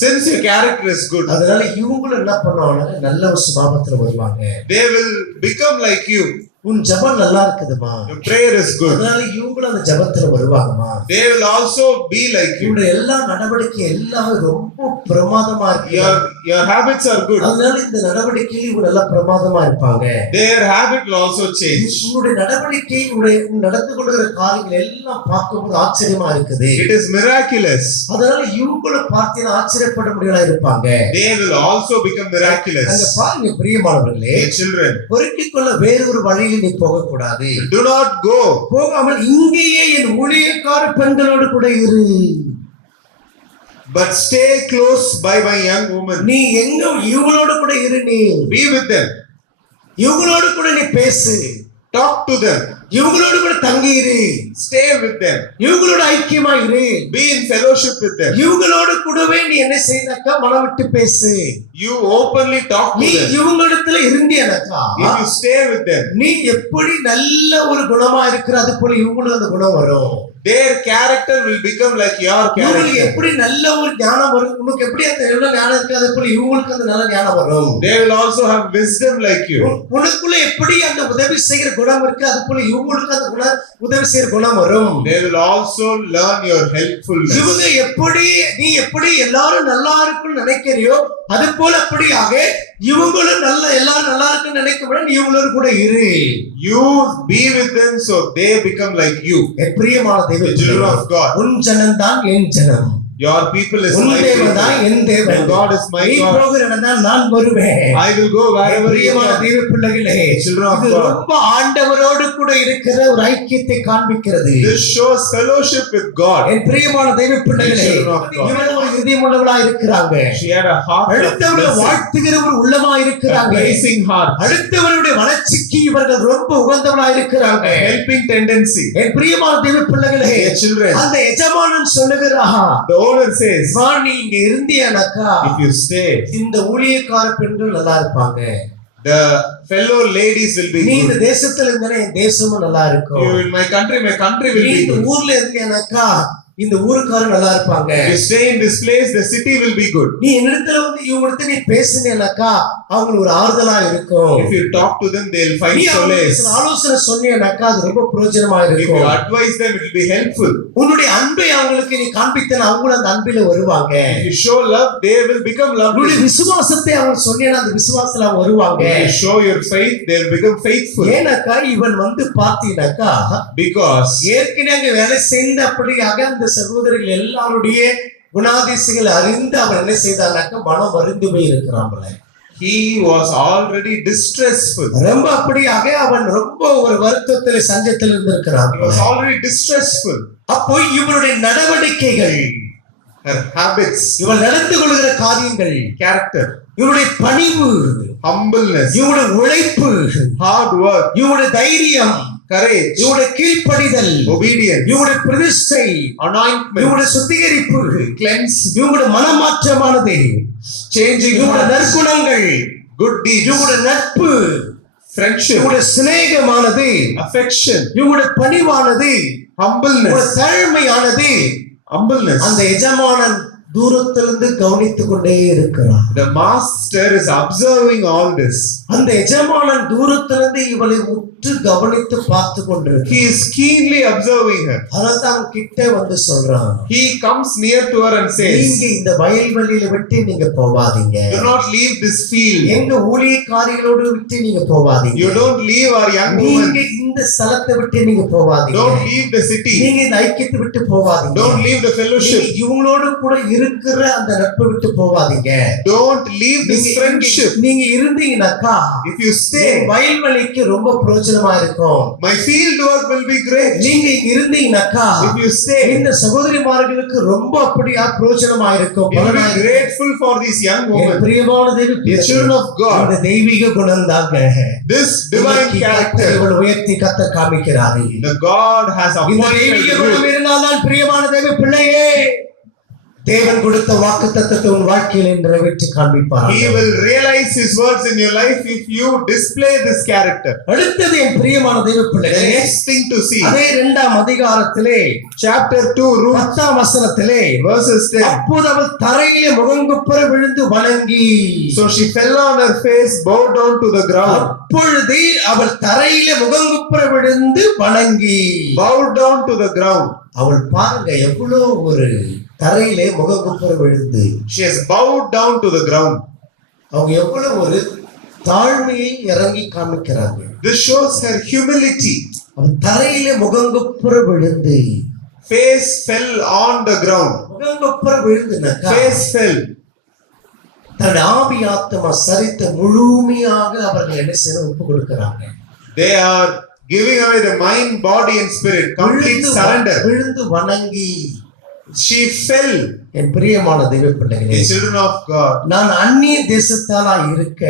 Since your character is good, அதனால இவங்களும் என்ன பண்ணுவாங்க, நல்ல ஒரு சுபாவத்துல வருவாங்க. they will become like you. உன் ஜெபம் நல்லா இருக்குதுமா, Your prayer is good. அதனால இவங்களும் அந்த ஜெபத்துல வருவாங்கம்மா. They will also be like you. இவங்களுடைய எல்லா நடவடிக்கை எல்லாமே ரொம்ப பிரமாதமா இருக்கு. Your habits are good. அதனால இந்த நடவடிக்கையில இவங்க நல்லா பிரமாதமா இருப்பாங்க. Their habit will also change. உன்னுடைய நடவடிக்கை, உன்னுடைய நடந்து கொள்கிற காரியங்கள் எல்லாம் பார்க்கும்போது ஆச்சரியமா இருக்குது. It is miraculous. அதனால இவங்கள பார்த்து ஆச்சரியப்பட முடியலா இருப்பாங்க. They will also become அங்க miraculous. பாருங்க பிரியமானவர்களே, Dear children, பொறுக்கிக் கொள்ள வேறொரு வழியில் நீ போகக்கூடாது. do not go. போகாமல் இங்கேயே என் ஊழியக்கார பெண்களோடு கூட இரு. But stay close by my young woman. நீ எங்க இவங்களோடு கூட இரு. நீ Be with them. இவங்களோடு கூட நீ பேசு. Talk to them. இவங்களோடு கூட தங்கி இரு. Stay with them. இவங்களோட ஐக்கியமா இரு. Be in fellowship with them. இவங்களோடு கூடவே நீ என்ன செய்யனாக்கா, மனம் விட்டு பேசு. You openly talk to நீ them. இவங்களிடத்துல இருந்தியனாக்கா, If you stay with them, நீ எப்படி நல்ல ஒரு குணமா இருக்கிற அது போல இவங்களுக்கு அந்த குணம் வரும். their character will become like your இவங்களுக்கு character. எப்படி நல்ல ஒரு ஞானம் வரும், உனக்கு எப்படி அந்த எவ்வளவு ஞானம் இருக்கு அது போல இவங்களுக்கு அந்த நல்ல ஞானம் வரும். They will also have wisdom like you. உனக்குள்ள எப்படி அந்த உதவி செய்கிற குணம் இருக்கு அது போல இவங்களுக்கு அந்த உதவி செய்யற குணம் வரும். They will also learn your helpfulness. இவங்க எப்படி, நீ எப்படி எல்லாரும் நல்லா இருக்குன்னு நினைக்கிறியோ அது போல அப்படியாக இவங்களும் எல்லாரும் நல்லா இருக்குன்னு நினைக்க இவங்களோடு கூட இரு. You be with them so they become like you. பிரியமான The children of God. உன் ஜனம் தான் என் ஜனம், Your people is உன் my தேவன் தான் people. என் தேவன், And God is my நீ God. போகிற இடம் தான் நான் வருவேன். I will go wherever you பிரியமான are. தேவ பிள்ளைகளே, Children of இது God. ரொம்ப ஆண்டவரோடு கூட இருக்கிற ஒரு ஐக்கியத்தை காண்பிக்கிறது. This shows fellowship with God. என் பிரியமான தேவ பிள்ளைகளே, Children of God. இவர்கள் ஒரு இதயமுள்ளவர்களா இருக்கிறாங்க. She had a heart of அடுத்தவர்களை blessing, வாழ்த்துகிற ஒரு உள்ளமா a இருக்கிறாங்க. praising heart, அடுத்தவருடைய வளர்ச்சிக்கு இவர்கள் ரொம்ப உகந்தவர்களா இருக்கிறாங்க. a helping tendency. என் பிரியமான தேவ பிள்ளைகளே, Dear children, அந்த எஜமானன் சொல்லுகிறா, the owner says, நீ இங்க இருந்தியானாக்கா if you stay, இந்த ஊழியக்கார பெண்கள் நல்லா இருப்பாங்க. the fellow ladies will be நீ இந்த good. தேசத்துல இருந்தா என் தேசமும் நல்லா இருக்கும். You in my country will நீ be இந்த good. ஊர்ல இருந்தியானாக்கா இந்த ஊருக்காரர் நல்லா இருப்பாங்க. If you stay in this place, the city will be good. நீ என்னிடத்துல வந்து இவங்க நீ பேசினேனாக்கா அவங்களுக்கு ஒரு ஆறுதலா இருக்கும். If you talk to them, they'll find நீ solace. அவங்களுக்கு ஆலோசனை சொன்னேனாக்கா அது ரொம்ப பிரயோஜனமா If you இருக்கும். advise them, it will be helpful. உன்னுடைய அன்பை அவங்களுக்கு நீ காண்பித்தனா அவங்களும் அந்த அன்பில வருவாங்க. If you show love, they will become உன்னுடைய lovely. விசுவாசத்தை அவங்க சொன்னேனா அந்த விசுவாசத்துல அவங்க வருவாங்க. If you show your faith, they will become faithful. ஏனாக்கா இவன் வந்து பார்த்தீனாக்கா Because ஏற்கனவே வேலை செய்த அப்படியாக அந்த சகோதரர்கள் எல்லாருடைய குணாதிசயங்களை அறிந்து அவன் என்ன செய்தானாக்கா மனம் வருந்தி போய் இருக்கிறாங்கள. he was already distressful. ரொம்ப அப்படியாக அவன் ரொம்ப ஒரு வருத்தத்துல சஞ்சத்தில் இருந்திருக்கிறான். He was already distressful. அப்போ இவருடைய நடவடிக்கைகள், Her habits, இவன் நடந்து கொள்கிற காரியங்கள், character, இவருடைய பணிவு, humbleness, இவருடைய உழைப்பு, hard work, இவருடைய தைரியம், courage, இவருடைய கீழ்ப்படிதல், obedience, இவருடைய பிரதிஷ்டை, anointment, இவருடைய சுத்திகரிப்பு, cleanse, இவருடைய மனமாற்றமானது, changing இவருடைய heart, நற்குணங்கள், good deeds, இவருடைய நட்பு, friendship, இவருடைய சிநேகமானது, affection, இவருடைய பணிவானது, humbleness, இவருடைய தாழ்மையானது, humbleness. அந்த எஜமானன் தூரத்திலிருந்து கவனித்துக் கொண்டே இருக்கிறான். The master is observing all this. அந்த எஜமானன் தூரத்திலிருந்து இவளை உற்று கவனித்து பார்த்து கொண்டிருக்கிறான். He is keenly observing her. அதான் கிட்ட வந்து சொல்றான், He comes near to her and says, நீங்க இந்த வயல்வெளியில விட்டு நீங்க போவாதீங்க. do not leave this field. எங்க ஊழியக்காரிகளோடு விட்டு நீங்க போவாதீங்க. You don't leave our young நீங்க woman. இந்த ஸ்தலத்தை விட்டு நீங்க போவாதீங்க. Don't leave the city. நீங்க இந்த ஐக்கியத்தை விட்டு போவாதீங்க. Don't leave the fellowship. நீங்க இவங்களோடு கூட இருக்கிற அந்த நட்பை விட்டு போவாதீங்க. Don't leave this friendship. நீங்க இருந்தீங்கன்னாக்கா If you stay, வயல்வெளிக்கு ரொம்ப பிரயோஜனமா இருக்கும். my field work will be great. நீங்க இங்க இருந்தீங்கன்னாக்கா If you stay, இந்த சகோதரிமார்களுக்கு ரொம்ப அப்படியா பிரயோஜனமா இருக்கும். you will be grateful for these young N women, பிரியமான தெய்வ the பிள்ளைகளே, children of God. இந்த தெய்வீக குணம் தாங்க This divine character, இவள் உயர்த்தி கத்த காமிக்கிறாரு. the God has இந்த appointed தெய்வீக you. குணம் இருந்தால்தான் பிரியமான தெய்வ பிள்ளையே தேவன் கொடுத்த வாக்குத்தத்தத்தை உன் வாழ்க்கையில் நிறைவேற்றி காண்பிப்பார். He will realize His words in your life if you display this character. அடுத்தது என் பிரியமான தெய்வ The பிள்ளைகளே, next thing to see, அதே 2ஆம் அதிகாரத்திலே chapter 2, Ruth, 10ஆம் வசனத்திலே verses 10. அப்போது அவள் தரையிலே முகங்குப்புற விழுந்து வணங்கி, So she fell on her face, bowed down to the ground. அப்பொழுது அவள் தரையிலே முகங்குப்புற விழுந்து வணங்கி, Bowed down to the ground. அவள் பாருங்க எவ்வளவு ஒரு தரையிலே முகங்குப்புற விழுந்து She has bowed down to the ground. அவங்க எவ்வளவு ஒரு தாழ்மையை இறங்கி காமிக்கிறாங்க. This shows her humility. அவள் தரையிலே முகங்குப்புற விழுந்து, Face fell on the ground. முகங்குப்புற விழுந்துனாக்கா Face fell. தன்னுடைய ஆவி ஆத்மா சரித்த முழுமையாக அவர்கள் என்ன செய்ய ஒப்பு கொடுக்கிறாங்க. They are giving away the mind, body, and spirit. Complete surrender. விழுந்து வணங்கி, She fell. என் பிரியமான தெய்வ பிள்ளைகளே, The children of God. நான் அந்நிய தேசத்தாலா இருக்க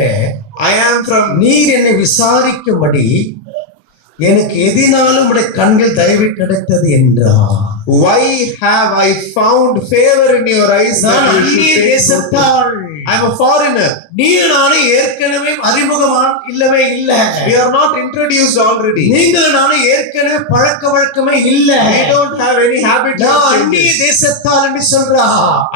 I am from. நீர் என்னை விசாரிக்கும்படி எனக்கு எதினாலும் உடைய கண்கள் தயவு கிடைத்தது என்றார். Why have I found favor in your eyes? நான் that you should அந்நிய take note of? தேசத்தால், I am a foreigner. நீ நானும் ஏற்கனவே அறிமுகமான இல்லவே இல்ல. We are not introduced already. நீங்கள் நானும் ஏற்கனவே பழக்க வழக்கமே இல்ல. We don't have any habit. நான் அந்நிய தேசத்தால் என்று சொல்றா.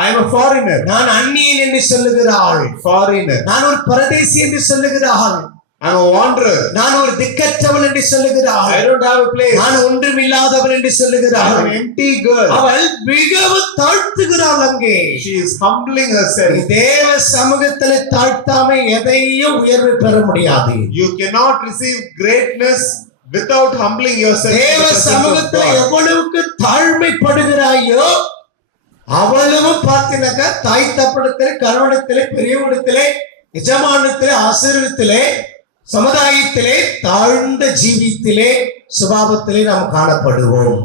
I am a foreigner. நான் அந்நியன் என்று சொல்லுகிறாள். Foreigner. நான் ஒரு பரதேசி என்று சொல்லுகிறாள். I am a wanderer. நான் ஒரு திக்கற்றவள் என்று சொல்லுகிறாள். I don't have a place. நான் ஒன்றுமில்லாதவள் என்று I சொல்லுகிறாள். am an empty girl. அவள் மிகவும் தாழ்த்துகிறாள். அங்கே She is humbling herself. தேவ சமூகத்திலே தாழ்த்தாமை எதையும் உயர்வு பெற முடியாது. You cannot receive greatness without humbling yourself. in the தேவ presence of சமூகத்தில் God. எவ்வளவுக்கு தாழ்மைப்படுகிறாயோ அவ்வளவும் பார்த்தீங்கன்னாக்கா தாய் தப்படத்திலே, கணவனத்திலே, பெரியவனத்திலே, எஜமானத்திலே, ஆசீர்வத்திலே, சமுதாயத்திலே, தாழ்ந்த ஜீவித்திலே, சுபாவத்திலே நாம் காணப்படுவோம்.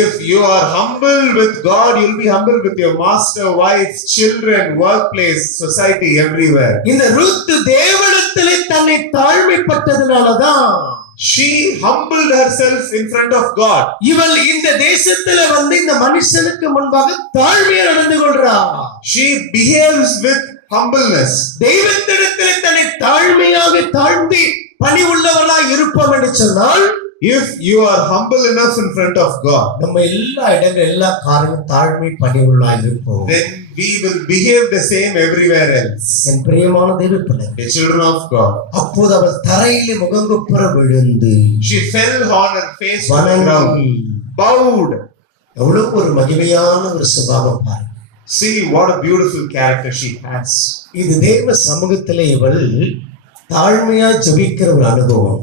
If you are humble with God, you will be humble with your master, wife, children, workplace, society, everywhere. இந்த ரூத் தேவனிடத்திலே தன்னை தாழ்மைப்பட்டதுனாலதான் She humbled herself in front of God. இவள் இந்த தேசத்துல வந்து இந்த மனுஷனுக்கு முன்பாக தாழ்மையா நடந்து கொள்றா. She behaves with humbleness. தெய்வத்திடத்திலே தன்னை தாழ்மையாக தாழ்த்தி பணி உள்ளவளா இருப்போம் என்று சொன்னால், If you are humble enough in front of God, நம்ம எல்லா இடங்கள் எல்லா காரியம் தாழ்மை பணி உள்ளா இருப்போம். then we will behave the same everywhere else. என் பிரியமான தெய்வ பிள்ளைகளே, The children of God. அப்போது அவள் தரையிலே முகங்குப்புற விழுந்து She fell on her face to the ground, வணங்கி, bowed. எவ்வளவு ஒரு மகிமையான ஒரு சுபாவம் பாருங்க. See what a beautiful character she has. இது தேவ சமூகத்திலே இவள் தாழ்மையா ஜெபிக்கிற ஒரு அனுபவம்.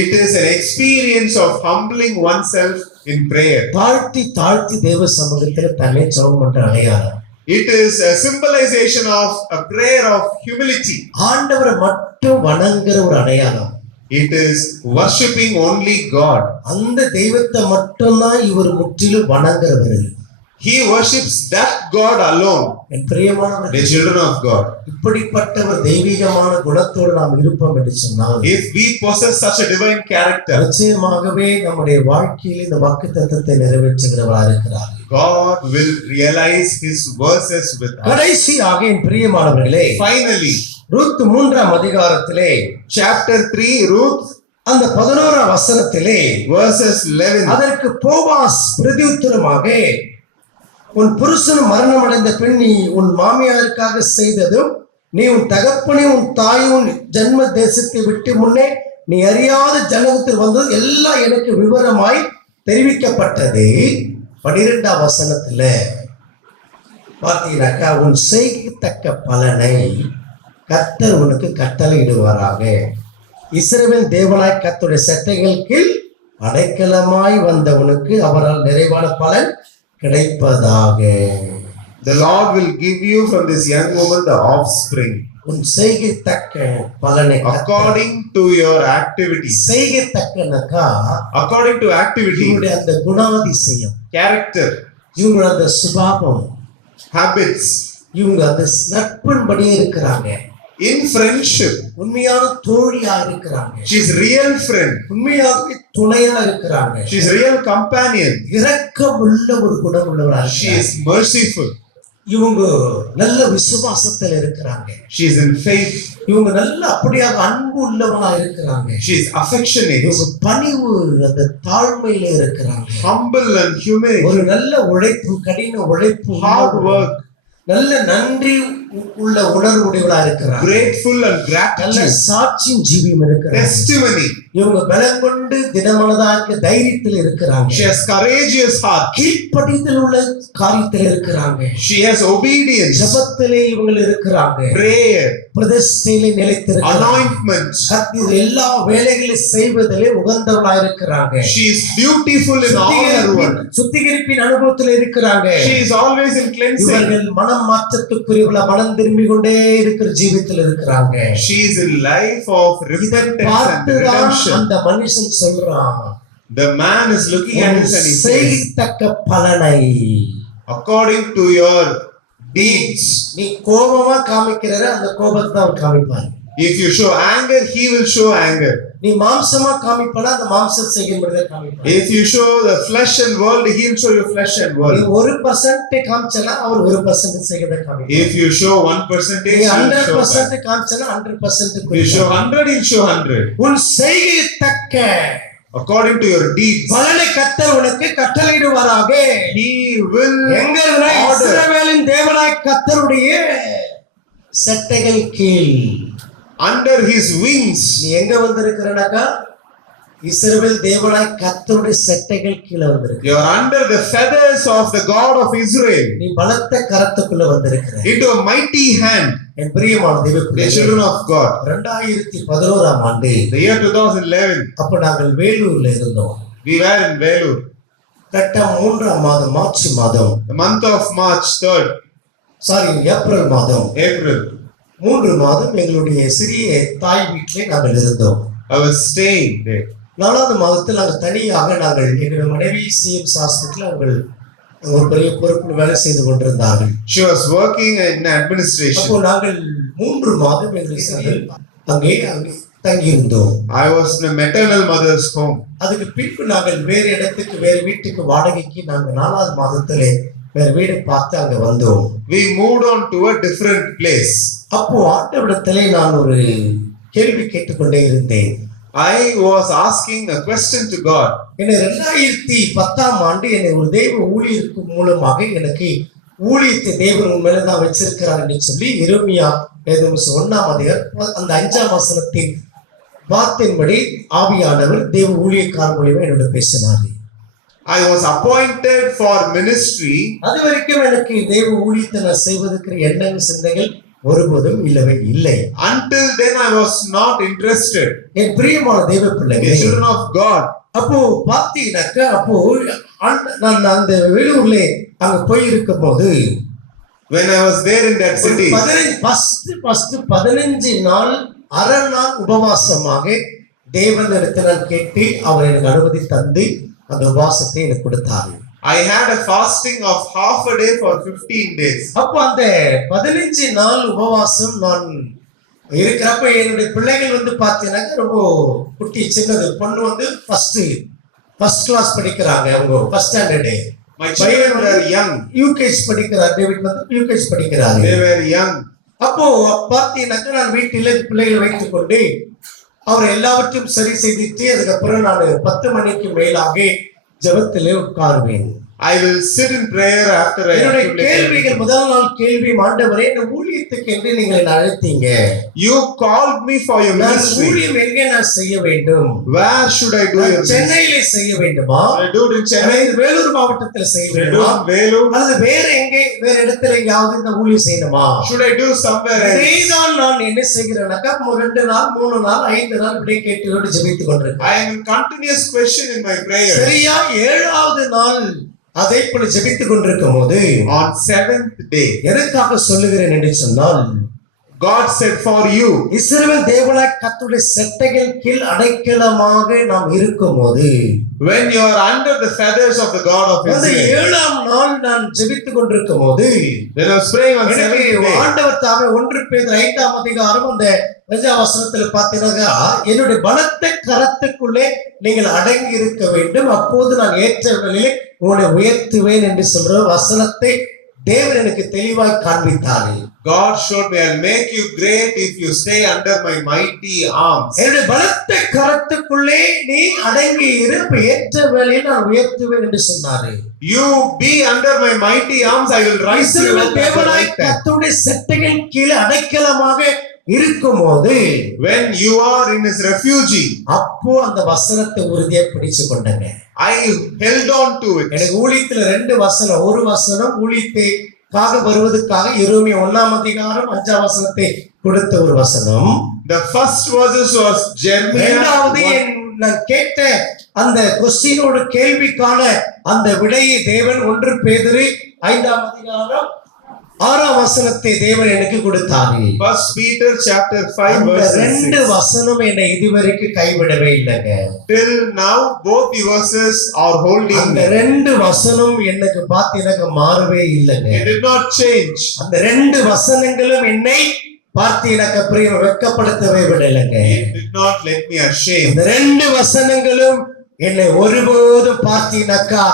It is an experience of humbling oneself in prayer. தாழ்த்தி தாழ்த்தி தேவ சமூகத்திலே தன்னை ஜெபம் பண்ற அடையாளம். It is a symbolization of a prayer of humility. ஆண்டவரை மட்டும் வணங்குற ஒரு அடையாளம். It is worshipping only God. அந்த தெய்வத்தை மட்டும்தான் இவர் முற்றிலும் வணங்குறவர். He worships that God alone. என் பிரியமான The children of God. இப்படிப்பட்ட ஒரு தெய்வீகமான குணத்தோடு நாம் இருப்போம் என்று சொன்னால், If we possess such a divine character, நிச்சயமாகவே நம்முடைய வாழ்க்கையில் இந்த வாக்குத்தத்தத்தை நிறைவேற்றுகிறவரா இருக்கிறார். God will realize His verses with us. கடைசியாக என் பிரியமானவர்களே, Finally, ரூத் 3ஆம் அதிகாரத்திலே chapter 3, Ruth, அந்த 11ஆம் வசனத்திலே verses 11. அதற்கு போவாஸ் பிரதியுத்தரமாக, உன் புருஷன் மரணம் அடைந்த பின் நீ உன் மாமியாருக்காக செய்ததும், நீ உன் தகப்பனை உன் தாய் உன் ஜன்ம தேசத்தை விட்டு முன்னே நீ அறியாத ஜனகத்தில் வந்தது எல்லாம் எனக்கு விவரமாய் தெரிவிக்கப்பட்டது. 12ஆம் வசனத்துல பார்த்தீங்கன்னாக்கா, உன் செய்யத்தக்க பலனை கர்த்தர் உனக்கு கட்டளையிடுவாராக. இஸ்ரவேல் தேவனாய் கர்த்தருடைய சட்டைகள் கீழ் அடைக்கலமாய் வந்தவனுக்கு அவரால் நிறைவான பலன் கிடைப்பதாக. the Lord will give you from this young woman the offspring உன் செய்கை தக்க பலனை according to your activity. செய்கை தக்கனாக்கா According to activity, இவங்களுடைய அந்த குணாதிசயம், character, இவங்களோட அந்த சுபாவம், habits, இவங்க அந்த நட்பின்படியே இருக்கிறாங்க. in friendship. உண்மையான தோழியா இருக்கிறாங்க. She's real friend. உண்மையாகவே துணையா இருக்கிறாங்க. She's real companion. இரக்கமுள்ள ஒரு குணம் உள்ளவரா She இருக்காங்க. is merciful. இவங்க நல்ல விசுவாசத்துல இருக்கிறாங்க. She is in faith. இவங்க நல்ல அப்படியாக அன்பு உள்ளவங்களா இருக்கிறாங்க. She is affectionate, இவங்க பணிவு அந்த தாழ்மையில இருக்கிறாங்க. humble and humane, ஒரு நல்ல உழைப்பு, கடின உழைப்பு, hard work, நல்ல நன்றி உள்ள உணர்வுடையவளா இருக்கிறாங்க. grateful and நல்ல gratitude, சாட்சியும் ஜீவியம் இருக்கிறாங்க. testimony. இவங்க பலம் கொண்டு தினமனதாக தைரியத்தில் இருக்கிறாங்க. She has courageous heart. கீழ்ப்படிதல் உள்ள காரியத்தில் இருக்கிறாங்க. She has obedience, ஜபத்திலே இவங்க இருக்கிறாங்க. prayer, பிரதிஷ்டையிலே நிலைத்திருக்கிறாங்க. anointment. கர்த்தர் எல்லா வேலைகளையும் செய்வதிலே உகந்தவளா இருக்கிறாங்க. She is beautiful in all her work. சுத்திகரிப்பின் அனுபவத்தில் இருக்கிறாங்க. She is always in cleansing. இவர்கள் மனம் மாற்றத்துக்குரியவளா மனம் திரும்பி கொண்டே இருக்கிற ஜீவித்தில் இருக்கிறாங்க. She is in life of repentance and பார்த்துதான் redemption. அந்த மனுஷன் சொல்றான், The man is looking at this and he says, செய்யத்தக்க பலனை according to your deeds. நீ கோபமா காமிக்கிற அந்த கோபத்தை தான் அவர் காமிப்பார். If you show anger, he will show anger. நீ மாம்சமா காமிப்பனா அந்த மாம்சம் செய்யும்படிதான் காமிப்பார். If you show the flesh and world, he will show you flesh and நீ world. 1% காமிச்சனா அவர் 1% செய்யறத காமிப்பார். If you show 1%, நீ he will show 100% back. காமிச்சனா 100% If you show 100, he will show 100. உன் செய்யத்தக்க According to your deeds, பலனை கர்த்தர் உனக்கு கட்டளையிடுவாராக. he will எங்க இருக்கிற order. இஸ்ரவேலின் தேவனாய் கர்த்தருடைய சட்டைகள் கீழ் Under his wings. நீ எங்க வந்திருக்கிறனாக்கா இஸ்ரவேல் தேவனாய் கர்த்தருடைய சட்டைகள் கீழ வந்திருக்க. You are under the feathers of the God of Israel. நீ பலத்த கரத்துக்குள்ள வந்திருக்கிற. Into a mighty hand. என் பிரியமான The தேவப்பிள்ளைகளே, children of God. 2011 ஆண்டு The year 2011, அப்ப நாங்கள் வேலூர்ல இருந்தோம். we were in Velur. கரெக்டா 3ஆம் மாதம் மார்ச் மாதம், The month of March 3rd, April மாதம், April. 3 மாதம் எங்களுடைய சிறிய தாய் வீட்டிலே நாங்கள் இருந்தோம். I was staying there. 4வது மாதத்தில் நாங்கள் தனியாக எங்களுடைய மனைவி சிஎம்ஸ் ஹாஸ்பிட்டல் அவர்கள் ஒரு பெரிய பொறுப்பில் வேலை செய்து கொண்டிருந்தார்கள். She was working in administration. அப்போ நாங்கள் 3 மாதம் எங்களுக்கு அங்கே தங்கியிருந்தோம். I was in a maternal mother's home. அதுக்கு பின்பு நாங்கள் வேறு வீட்டுக்கு வாடகைக்கு நாங்கள் 4வது மாதத்திலே வேறு வீடு பார்த்து அங்க வந்தோம். We moved on to a different place. அப்போ ஆண்டவரிடத்திலே நான் ஒரு கேள்வி கேட்டுக்கொண்டே இருந்தேன். I was asking a question to God. என்னை 2010ஆம் ஆண்டு என்னை ஒரு தெய்வ ஊழியருக்கு மூலமாக எனக்கு ஊழியத்தை தேவன் உண்மையில தான் வச்சிருக்கிறார் என்று சொல்லி எரேமியா 1ஆம் அதிகாரம் அந்த 5ஆம் வசனத்தின் வார்த்தையின்படி ஆவியானவர் தேவ ஊழியக்காரர் மூலமா என்னோட பேசினார். I was appointed for ministry. அது வரைக்கும் எனக்கு தேவ ஊழியத்தை நான் செய்வதற்கு எண்ணங்கள் சிந்தைகள் ஒருபோதும் இல்லவே இல்லை. Until then I was not interested. என் பிரியமான தேவ The பிள்ளைகளே, children of God. அப்போ பார்த்தீங்கன்னாக்கா அப்போ நான் அந்த வேலூர்ல அங்க போயிருக்கும் போது When I was there in that city, 15 நாள் அரை நாள் உபவாசமாக தேவனிடத்தில் நான் கேட்டு அவர் எனக்கு அனுமதி தந்து அந்த உபவாசத்தை எனக்கு கொடுத்தாரு. I had a fasting of half a day for 15 days. அப்போ அந்த 15 நாள் உபவாசம் நான் இருக்கிறப்ப என்னுடைய பிள்ளைகள் வந்து பார்த்தீங்கன்னா ரொம்ப குட்டி சின்னது பொண்ணு ஃபர்ஸ்ட் கிளாஸ் படிக்கிறாங்க. அவங்க first standard. My children were young. UKG படிக்கிறார். டேவிட் யூகேஜி படிக்கிறாரு. They were young. அப்போ பார்த்தீங்கன்னாக்கா நான் வீட்டிலே பிள்ளைகளை வைத்துக் கொண்டு அவர் எல்லாவற்றையும் சரி செய்துட்டு அதுக்கப்புறம் நான் 10 மணிக்கு மேலாக ஜெபத்திலே உட்காருவேன். I will sit in prayer after I என்னுடைய கேள்விகள் முதல் நாள் கேள்வி, ஆண்டவரே இந்த ஊழியத்துக்கு என்று நீங்கள் என்னை அழைத்தீங்க. You called me for your ministry. ஊழியம் எங்கே நான் செய்ய வேண்டும்? Where should I do your ministry? சென்னையிலே செய்ய வேண்டுமா? Should I do it in Chennai? Vellore மாவட்டத்தில் செய்ய Should I do வேண்டுமா? it in Velur? அல்லது வேற இடத்துல எங்கேயாவது இந்த ஊழியம் செய்யணுமா? Should I do somewhere else? இதைதான் நான் என்ன செய்கிறேன்னாக்கா 2 நாள் 3 நாள் 5 நாள் இப்படி கேட்டு ஜெபித்துக் கொண்டிருக்கேன். I am in continuous question in my prayer. சரியா 7வது நாள் அதை போல ஜெபித்துக் கொண்டிருக்கும் போது on seventh day, எதற்காக சொல்லுகிறேன் என்று சொன்னால், God said, for you, இஸ்ரவேல் தேவனாய் கர்த்தருடைய செட்டைகள் கீழ் அடைக்கலமாக நாம் இருக்கும்போது, when you are under the feathers of the God of அந்த Israel, 7ஆம் நாள் நான் ஜெபித்துக் கொண்டிருக்கும் போது when I was praying on எனக்கு seventh day, ஆண்டவர் தாமே 1 பேதுரு 5ஆம் அதிகாரம் அந்த 5ஆம் வசனத்துல பார்த்தீங்கன்னா, என்னுடைய பலத்த கரத்துக்குள்ளே நீங்கள் அடங்கி இருக்க வேண்டும், அப்போது நான் ஏற்ற வேளையிலே உங்களை உயர்த்துவேன் என்று சொல்ற வசனத்தை தேவன் எனக்கு தெளிவாய் காண்பித்தார். God showed me, I'll make you great if you stay under my mighty arms. என்னுடைய பலத்த கரத்துக்குள்ளே நீ அடங்கி இருப்ப ஏற்ற வேளையில் நான் உயர்த்துவேன் என்று சொன்னாரு. You be under my mighty arms, I will rise you up at the தேவனாய் right time. கர்த்தருடைய செட்டைகள் கீழே அடைக்கலமாக இருக்கும்போது, When you are in his refuge, அப்போ அந்த வசனத்தை உறுதியா பிடிச்சு கொண்டேங்க. I held on to it. எனக்கு ஊழியத்துல 2 வசனம், ஒரு வசனம் ஊழியத்துக்காக வருவதற்காக எரேமியா 1ஆம் அதிகாரம் 5ஆம் வசனத்தை கொடுத்த ஒரு வசனம். The first verses was Jeremiah. இரண்டாவது நான் கேட்ட அந்த கொஸ்டினோட கேள்விக்கான அந்த விடையை தேவன் 1 பேதுரு 5ஆம் அதிகாரம் 6ஆம் வசனத்தை தேவன் எனக்கு கொடுத்தாரு. First Peter chapter 5 அந்த verse 2 6. வசனம் என்னை இதுவரைக்கும் கைவிடவே இல்லைங்க. Till now both the verses are holding அந்த me. 2 வசனம் எனக்கு பார்த்து எனக்கு மாறவே இல்லைங்க. It did not change. அந்த 2 வசனங்களும் என்னை பார்த்து எனக்கு பிரியம் வெட்கப்படுத்தவே விடலைங்க. It did not let me ashamed. இந்த 2 வசனங்களும் என்னை ஒருபோதும் பார்த்தீனாக்கா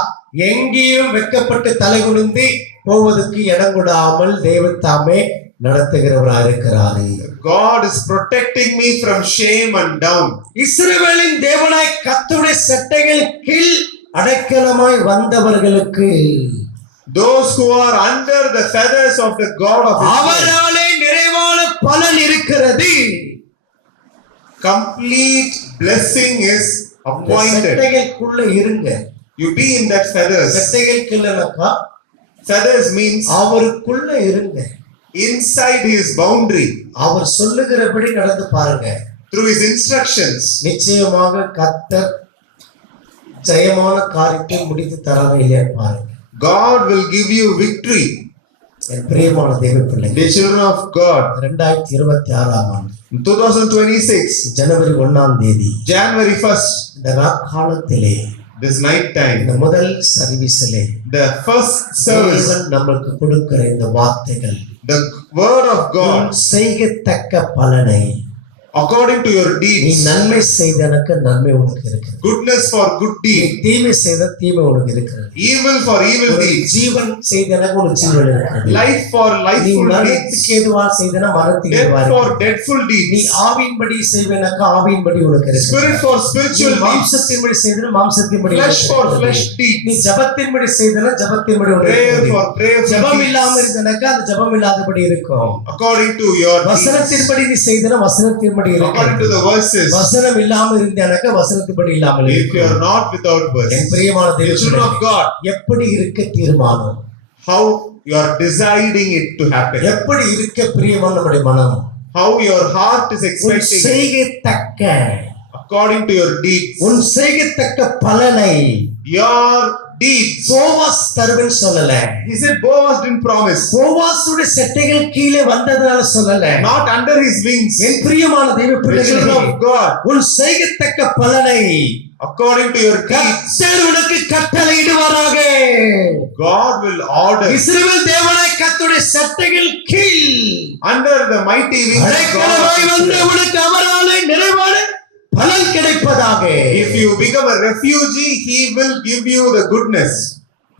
எங்கேயும் வெட்கப்பட்டு தலைகுனிந்து போவதற்கு இடம் கொடாமல் தேவன் தாமே நடத்துகிறவரா இருக்கிறாரு. God is protecting me from shame and down. இஸ்ரவேலின் தேவனாய் கர்த்தருடைய செட்டைகள் கீழ் அடைக்கலமாய் வந்தவர்களுக்கு, Those who are under the feathers of the God of Israel, அவராலே நிறைவான பலன் இருக்கிறது. complete blessing is appointed. செட்டைகளுக்குள்ள இருங்க. You be in that feathers. செட்டைகள் கீழனாக்கா Feathers means அவருக்குள்ள இருங்க. inside his boundary. அவர் சொல்லுகிறபடி நடந்து பாருங்க. Through his instructions, நிச்சயமாக கர்த்தர் ஜெயமான காரியத்தை முடித்து தராங்க இல்லையா பாருங்க. God will give you victory. என் பிரியமான தேவ பிள்ளைகளே, The children of God, 2026ஆம் ஆண்டு 2026, ஜனவரி 1ஆம் தேதி January 1st, இந்த ராக்காலத்திலே, this night time, இந்த முதல் சர்வீஸிலே the first service, தேவன் நமக்கு கொடுக்கிற இந்த வார்த்தைகள், the word of God, செய்யத்தக்க பலனை, according to your நீ deeds, நன்மை செய்தனக்கு நன்மை உனக்கு இருக்கிறது, goodness for good நீ deed, தீமை செய்த தீமை உனக்கு இருக்கிறது, evil for evil ஒரு deeds, ஜீவன் செய்தனக்கு ஒரு ஜீவன் இருக்கிறது, life for நீ lifeful deeds, மரணத்துக்கு ஏதுவா செய்தன மரணத்துக்கு death ஏதுவா for இருக்கிறது. deathful நீ deeds, ஆவியின்படி செய்வனக்கு ஆவியின்படி உனக்கு இருக்கிறது, spirit for நீ spiritual deeds, மாம்சத்தின்படி செய்தன மாம்சத்தின்படி flesh உனக்கு for இருக்கிறது. flesh நீ deeds, ஜபத்தின்படி செய்தன ஜபத்தின்படி உனக்கு prayer இருக்கிறது. for prayerful ஜபம் இல்லாம deeds, இருந்தனக்கு அந்த ஜபம் இல்லாதபடி இருக்கும். according to your deeds, வசனத்தின்படி நீ செய்தன வசனத்தின்படி according இருக்கும். to the verses. வசனம் இல்லாம இருந்தனக்கு வசனத்தின்படி இல்லாமல் If you இருக்கும். are not without N verses, பிரியமான the children of தேவனே, God, எப்படி இருக்க தீர்மானம், how you are deciding it to happen, எப்படி இருக்க பிரியமான நம்முடைய மனம், how your heart is உன் expecting it, செய்யத்தக்க according to your deeds, உன் செய்யத்தக்க பலனை your deeds. போவாஸ் தருவன் சொல்லல. He said Boaz didn't promise, போவாசுடைய செட்டைகள் கீழே வந்ததுனால சொல்லல. not under his wings. என் பிரியமான தேவ The children பிள்ளைகளே, of God, உன் செய்யத்தக்க பலனை according to your deeds, கர்த்தர் உனக்கு கட்டளையிடுவாராக. God will order இஸ்ரவேல் தேவனாய் கர்த்தருடைய செட்டைகள் கீழ் under the mighty wings of அடைக்கலமாய் God. வந்து உனக்கு அவராலே நிறைவான பலன் கிடைப்பதாக. If you become a refugee, He will give you the goodness.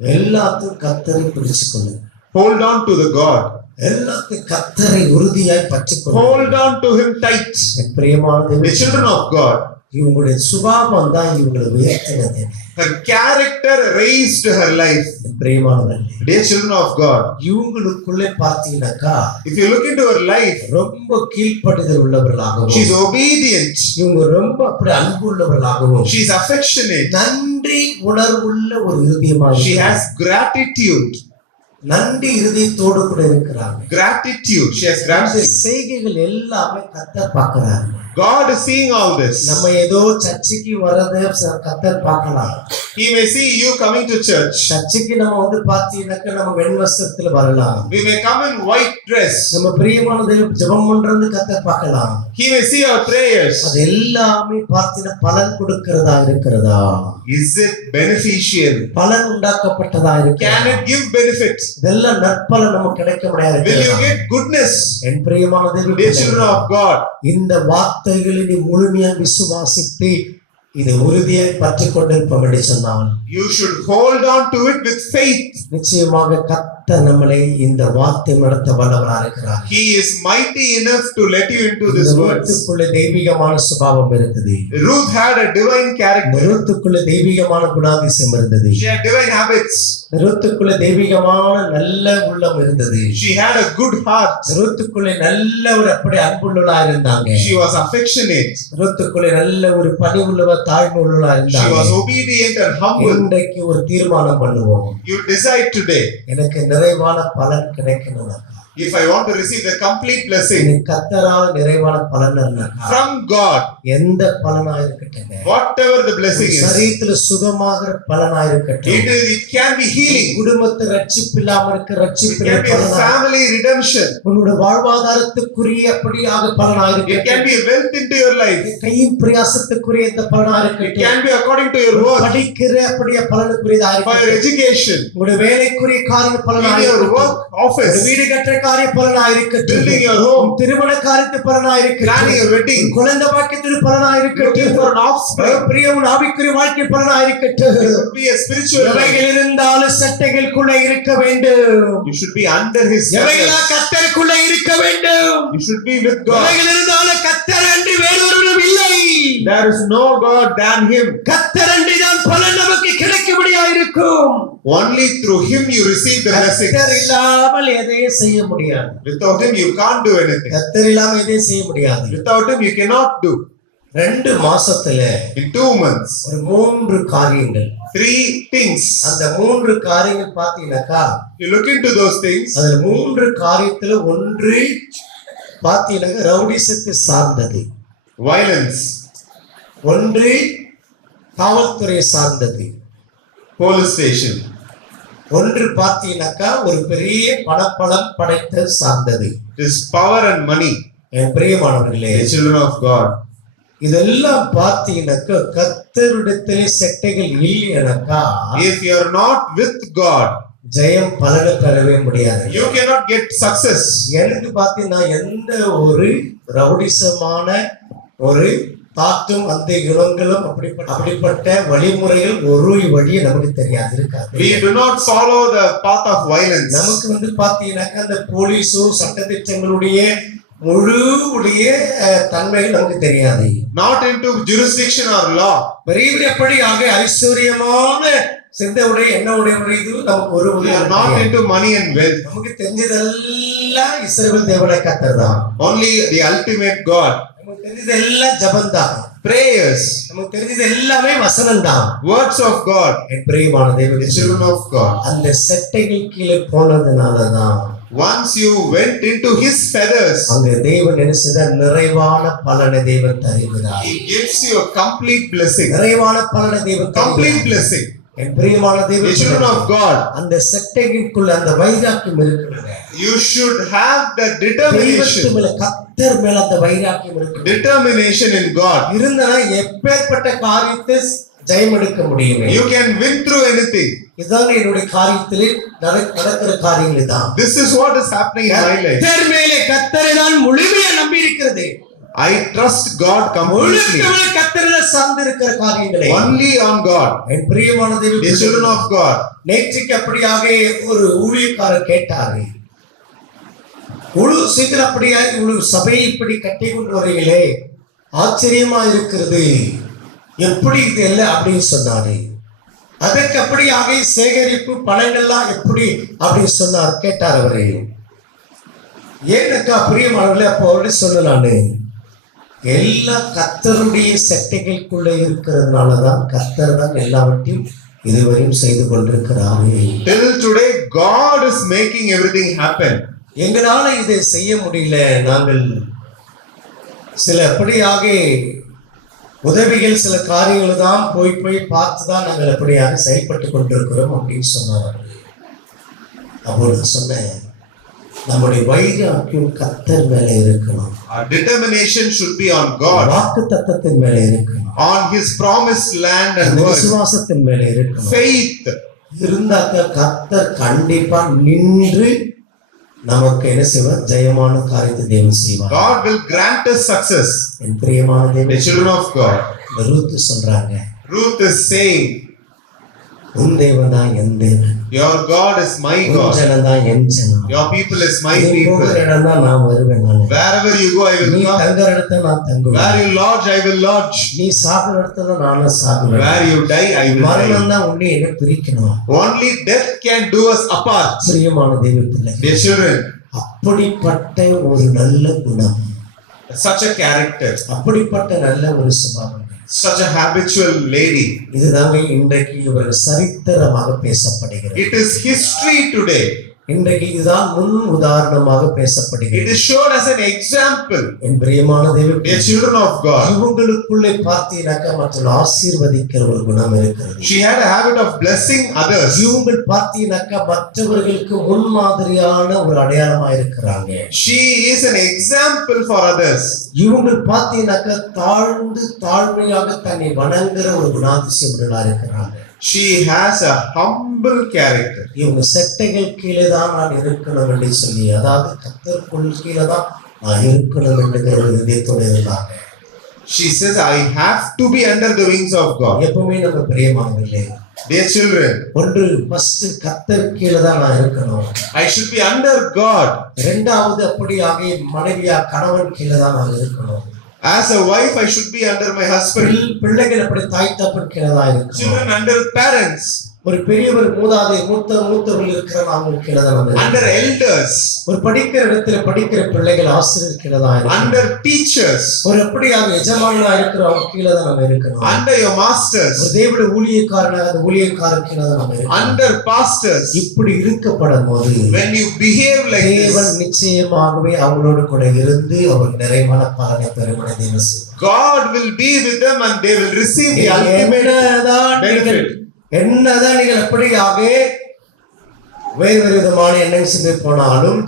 எல்லாத்துக்கும் கர்த்தரை பிடிச்சுக்கொள்ளு. Hold on to the God. எல்லாத்துக்கும் கர்த்தரை உறுதியாய் பற்றிக்கொள்ளு. Hold on to Him tight. என் பிரியமான The தேவனே, children of God, இவங்களுடைய சுபாவம் தான் இவங்களை உயர்த்தினது. her character raised her life. என் பிரியமானவர்களே, Dear children of God, இவங்களுக்குள்ளே பார்த்தீங்கன்னாக்கா if you look into her life, ரொம்ப கீழ்ப்படிதல் உள்ளவர்களாகவும், she's obedient, இவங்க ரொம்ப அப்படி அன்பு உள்ளவர்களாகவும், she's affectionate, நன்றி உணர்வுள்ள ஒரு இருதயமாக, she has gratitude. நன்றி இருதயத்தோடு கூட இருக்கிறாங்க. Gratitude, she has இந்த gratitude. செய்கைகள் எல்லாமே கர்த்தர் பார்க்கிறாங்க. God is seeing all this. நம்ம ஏதோ சர்ச்சுக்கு வர்றதை கர்த்தர் பார்க்கலாம். He may see you coming to church. சர்ச்சுக்கு நம்ம வந்து பார்த்தீங்கன்னாக்க நம்ம வெண் வஸ்திரத்துல வரலாம். We may come in white dress. நம்ம பிரியமான தெய்வம் ஜெபம் பண்றது கர்த்தர் பார்க்கலாம். He may see our prayers. அது எல்லாமே பார்த்தீங்கன்னா பலன் கொடுக்கிறதா இருக்கிறதா? Is it beneficial? பலன் உண்டாக்கப்பட்டதா இருக்கிறதா? Can it give benefit? இதெல்லாம் நற்பலன் நமக்கு கிடைக்க முடியாது. Will you get goodness? என் பிரியமான தெய்வம், Dear children of God, இந்த வார்த்தைகளை நீ முழுமையாக விசுவாசித்து இதை உறுதியாக பற்றி கொண்டிருப்போம் என்று சொன்னான். you should hold on to it with faith. நிச்சயமாக கர்த்தர் நம்மளை இந்த வார்த்தை நடத்த வல்லவராக இருக்கிறார். He is mighty enough to let you into this world. ரூத்துக்குள்ள தெய்வீகமான சுபாவம் இருந்தது. Ruth had a divine character. ரூத்துக்குள்ள தெய்வீகமான குணாதிசயம் இருந்தது. She had divine habits. ரூத்துக்குள்ள தெய்வீகமான நல்ல உள்ளம் இருந்தது. She had a good heart. ரூத்துக்குள்ள நல்ல ஒரு அப்படி அன்புள்ளவளா இருந்தாங்க. She was affectionate. ரூத்துக்குள்ள நல்ல ஒரு பணிவுள்ளவ தாழ்மை உள்ளவளா She இருந்தாங்க. was obedient and humble. இன்றைக்கு ஒரு தீர்மானம் பண்ணுவோம். You decide today, எனக்கு நிறைவான பலன் கிடைக்கணும். if I want to receive the complete blessing எனக்கு கர்த்தரால் நிறைவான பலன் from God, எந்த பலனா இருக்கட்டும், whatever the blessing is, சரீரத்துல சுகமாகிற பலனா இருக்கட்டும், it can be healing. குடும்பத்தை ரட்சிப்பு இல்லாம இருக்க It ரட்சிப்பு can be a பலனா, family redemption. உன்னோட வாழ்வாதாரத்துக்குரிய அப்படியாக பலனா It இருக்கட்டும், can be wealth into your life. கையின் பிரயாசத்துக்குரிய இந்த பலனா It இருக்கட்டும், can be according to your work, படிக்கிற அப்படியே பலனுக்குரியதா for your இருக்கட்டும், education, உங்களுடைய வேலைக்குரிய காரிய பலனா in your இருக்கட்டும், work office, வீடு கட்டுற காரிய பலனா இருக்கட்டும், building your home, திருமண காரியத்து பலனா planning இருக்கட்டும், a wedding, குழந்தை பாக்கியத்தில் பலனா looking இருக்கட்டும், for an offspring. பிரியவும் ஆவிக்குரிய வாழ்க்கை பலனா இருக்கட்டும். It should be a spiritual life. எவைகள் இருந்தாலும் சட்டைகளுக்குள்ள இருக்க வேண்டும். You should be under His எவைகளா feathers. கர்த்தருக்குள்ள இருக்க வேண்டும். You should be with God. எவைகள் இருந்தாலும் கர்த்தர் அன்றி வேறொருவரும் இல்லை. There is no God than Him. கர்த்தர் அன்றி தான் பலன் நமக்கு கிடைக்கும்படியா இருக்கும். Only through Him you receive the blessings. கர்த்தர் இல்லாமல் எதையும் செய்ய முடியாது. Without Him you can't do anything. கர்த்தர் இல்லாம எதையும் செய்ய முடியாது. Without Him you cannot do. 2 மாசத்துல In 2 months, ஒரு 3 காரியங்கள், 3 things. அந்த 3 காரியங்கள் பாத்தீங்கன்னாக்கா, You look into those things. அதுல 3 காரியத்துல ஒன்று பாத்தீங்கன்னா ரவுடிசத்தை சார்ந்தது, Violence, ஒன்று காவல்துறை சார்ந்தது, police station, ஒன்று பாத்தீங்கன்னாக்கா ஒரு பெரிய பணப்பலம் படைத்த சார்ந்தது. it is power and money. என் பிரியமானவர்களே, The children of God. இதெல்லாம் பாத்தீங்கன்னாக்கா கர்த்தரிடத்திலே செட்டைகள் இல்லைனாக்கா If you are not with God, ஜெயம் பலனை பெறவே முடியாது. you cannot get success. எனக்கு பாத்தீங்கன்னா எந்த ஒரு ரவுடிசமான ஒரு தாற்றும் அந்த குணங்களும் அப்படிப்பட்ட வழிமுறைகள் ஒரு வழியை நமக்கு தெரியாது இருக்காது. We do not follow the path of violence. நமக்கு வந்து பாத்தீங்கன்னாக்கா அந்த போலீஸோ சட்டத்திட்டங்களுடைய முழுடைய தன்மைகள் நமக்கு தெரியாது. Not into jurisdiction or law. பெரியபடியாக ஐஸ்வர்யமான சிந்தையுடைய எண்ணவுடைய இது நமக்கு ஒரு We are not into money and wealth. நமக்கு தெரிஞ்சதெல்லாம் இஸ்ரவேல் தேவனை கர்த்தர் தான். Only the ultimate God. நமக்கு தெரிஞ்சது எல்லாம் ஜபந்தான், Prayers, நமக்கு தெரிஞ்சது எல்லாமே வசனம் தான். words of God. என் பிரியமான The தேவனே, children of God. அந்த செட்டைகள் கீழே போனதுனாலதான் Once you went into His feathers, அங்க தேவன் என்ன செய்தார்? நிறைவான பலனை தேவன் தருகிறார். He gives you a complete blessing. நிறைவான பலனை தேவன் Complete தருகிறார். blessing. என் பிரியமான The children தேவன், of God. அந்த செட்டைக்குள்ள அந்த வைராக்கியம் இருக்கிறது. You should have the determination. தெய்வத்து மேல, கர்த்தர் மேல அந்த வைராக்கியம் இருக்கிறது. Determination in God. இருந்தனா எப்பேற்பட்ட காரியத்தை ஜெயம் எடுக்க முடியுமே. You can win through anything. இதான் என்னுடைய காரியத்திலே நடக்கிற காரியங்கள் தான். This is what is happening in my life. கர்த்தர் மேலே கர்த்தரை தான் முழுமையா நம்பி இருக்கிறது. I trust God completely. முழுக்க கர்த்தரை சார்ந்து இருக்கிற காரியங்களே. Only on God. என் பிரியமான The தேவனே, children of God. நேற்றுக்கு அப்படியாக ஒரு ஊழியக்காரர் கேட்டாரு, இவ்வளவு சீக்கிரம் அப்படியா இவ்வளவு சபையை இப்படி கட்டி கொண்டு வரீங்களே, ஆச்சரியமா இருக்கிறது, எப்படி இது இல்லை அப்படின்னு சொன்னாரு. அதற்கு அப்படியாக சேகரிப்பு பணங்கள்லாம் எப்படி அப்படின்னு சொன்னார், கேட்டார் அவரு. ஏனக்கா பிரியமானவர்களே, அப்போ அவரு சொன்ன நானு எல்லா கர்த்தருடைய சட்டைகளுக்குள்ள இருக்கிறதுனாலதான் கர்த்தர் தான் எல்லாவற்றையும் இதுவரையும் செய்து கொண்டிருக்கிறாரு. Till today, God is making everything happen. எங்களால இதை செய்ய முடியல, நாங்கள் சில எப்படியாக உதவிகள் சில காரியங்கள் தான் போய் பார்த்து தான் நாங்கள் எப்படியாக செயல்பட்டு கொண்டிருக்கிறோம் அப்படின்னு சொன்னார். அப்போ நான் சொன்னேன், நம்முடைய வைராக்கியம் கர்த்தர் மேல இருக்கணும். Our determination should be on God, வாக்கு தத்தத்தின் மேல இருக்கணும், on His promised land and word, விசுவாசத்தின் மேல இருக்கணும். faith. இருந்தாக்க கர்த்தர் கண்டிப்பா நின்று நமக்கு என்ன செய்வார்? ஜெயமான காரியத்தை தேவன் செய்வார். God will grant us success. என் பிரியமான The தேவன் children of God. ரூத் சொல்றாங்க, Ruth is saying, உன் தேவன் தான் என் தேவன், your God is my உன் God, ஜனம் தான் என் ஜனம், your people is my நீ போகிற people. இடம் தான் நான் வருவேன். நான் Wherever you go, I will நீ come. தங்குற இடத்துல நான் Where தங்குவேன், you lodge, I will lodge. நீ சாகுற இடத்துல நானும் சாகுவேன். Where you die, I will die. மரணம் தான் உன்னை என்ன பிரிக்கணும். Only death can do us apart. பிரியமான தேவ பிள்ளை, Dear children, அப்படிப்பட்ட ஒரு நல்ல குணம், such a character, அப்படிப்பட்ட நல்ல ஒரு சுபாவம், such a habitual lady. இதுதாங்க இன்றைக்கு ஒரு சரித்திரமாக பேசப்படுகிறது. It is history today. இன்றைக்கு இதுதான் முன் உதாரணமாக It பேசப்படுகிறது. is shown as an example. என் பிரியமான தேவ Dear பிள்ளை, children of God, இவங்களுக்குள்ளே பார்த்தீங்கன்னாக்கா மற்ற ஆசீர்வதிக்கிற ஒரு குணம் இருக்கிறது. she had a habit of blessing others. இவங்க பார்த்தீங்கன்னாக்கா மற்றவர்களுக்கு முன்மாதிரியான ஒரு அடையாளமா இருக்கிறாங்க. She is an example for others. இவங்க பார்த்தீங்கன்னாக்கா தாழ்மையாக தன்னை வணங்குற ஒரு குணாதிசயமுள்ளா இருக்கிறாங்க. She has a humble character. இவங்க செட்டைகள் கீழே தான் நான் இருக்கணும் என்று சொல்லி, அதாவது கர்த்தருக்குள் கீழே தான் நான் இருக்கணும் என்கிற ஒரு இதயத்தோடு இருந்தாங்க. She says, I have to be under the wings of God. எப்பவுமே நம்ம பிரியமானதில்லை. Dear children, ஒன்று ஃபர்ஸ்ட் கர்த்தர் கீழே தான் நான் இருக்கணும். I should be under God. இரண்டாவது அப்படியாக மனைவியா கணவன் கீழே தான் நான் இருக்கணும். As a wife, I should be under my husband. பிள்ளைகள் அப்படி தாய் தப்பன் கீழே தான் இருக்கணும். Children under parents. ஒரு பெரியவர் மூத்தவர்கள் இருக்கிற நாங்கள் கீழே தான் இருக்கணும். Under elders. ஒரு படிக்கிற இடத்துல படிக்கிற பிள்ளைகள் ஆசிரியர் கீழே தான் இருக்கணும். Under teachers. ஒரு எப்படியாக எஜமானா இருக்கிறவங்க கீழே தான் நம்ம இருக்கணும். Under your masters. ஒரு தேவனுடைய ஊழியக்காரனாக அந்த ஊழியக்காரர் கீழே தான் நம்ம இருக்கணும். Under pastors. இப்படி இருக்கப்படும் போது When you behave like தேவன் this, நிச்சயமாகவே அவங்களோட கூட இருந்து அவர் நிறைவான பலனை பெறுவதை தேவன் செய்வார். God will be with them and they will receive the ultimate benefit. என்னதான் நீங்கள் எப்படியாக வேறு விதமான எண்ணம் செய்து போனாலும்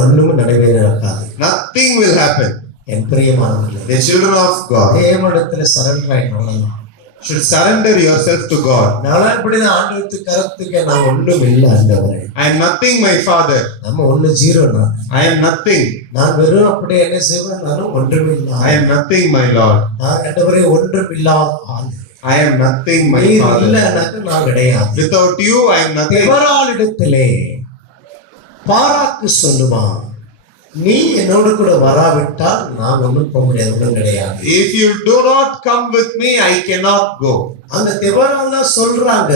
ஒண்ணும் நடக்காது. Nothing will happen. என் பிரியமானவர்களே, The children of God தேவனிடத்துல சரண்டர் ஆயிடணும். should surrender yourself to God. நான் இப்படிதான் ஆண்டவருக்கு கருத்துக்கு நான் ஒண்ணும் இல்லை ஆண்டவரே, I am nothing, my Father. நம்ம ஒண்ணு ஜீரோ, I am nothing. நான் வெறும் அப்படி என்ன செய்வேன், நானும் ஒன்றுமில்லை. I am nothing, my Lord. நான் ஆண்டவரே ஒன்றுமில்லாத ஆள். I am nothing, my நீர் Father. இல்லைனாக்க நான் கிடையாது. Without you, I am nothing. எவராளிடத்திலே பாராக்கு சொல்லுவான், நீ என்னோடு கூட வராவிட்டால் நான் ஒன்றும் போக முடியாது, ஒன்றும் கிடையாது. If you do not come with me, I cannot go. அந்த தெவரால சொல்றாங்க,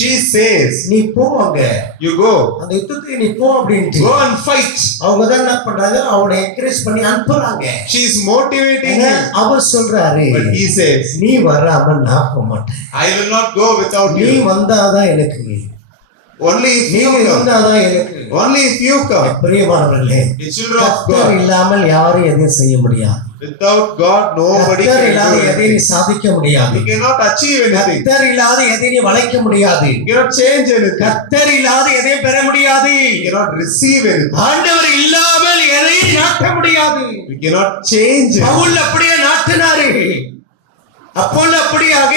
She says, நீ போவாங்க, you go. அந்த யுத்தத்துக்கு நீ போ அப்படின்ட்டு Go and fight. அவங்க தான் என்ன பண்றாங்க, அவனை என்கரேஜ் பண்ணி அனுப்புறாங்க. She is motivating ஏன்னா, him. அவர் சொல்றாரு, But he says, நீ வராம நான் போக மாட்டேன், I will not go without நீ you. வந்தாதான் எனக்கு, Only if நீ you come. இருந்தாதான் எனக்கு. Only if you come. பிரியமானவர்களே, The children of கர்த்தர் God. இல்லாமல் யாரும் எதையும் செய்ய முடியாது. Without God, nobody கர்த்தர் can இல்லாத do எதையும் நீ anything. சாதிக்க முடியாது. You cannot achieve anything. கர்த்தர் இல்லாத எதையும் நீ வளைக்க முடியாது. You cannot change anything. கர்த்தர் இல்லாத எதையும் பெற முடியாது. You cannot receive anything. ஆண்டவர் இல்லாமல் எதையும் நாட்ட முடியாது. You cannot change it. Pavul அப்படியே நாட்டினாரு, அப்போல் அப்படியாக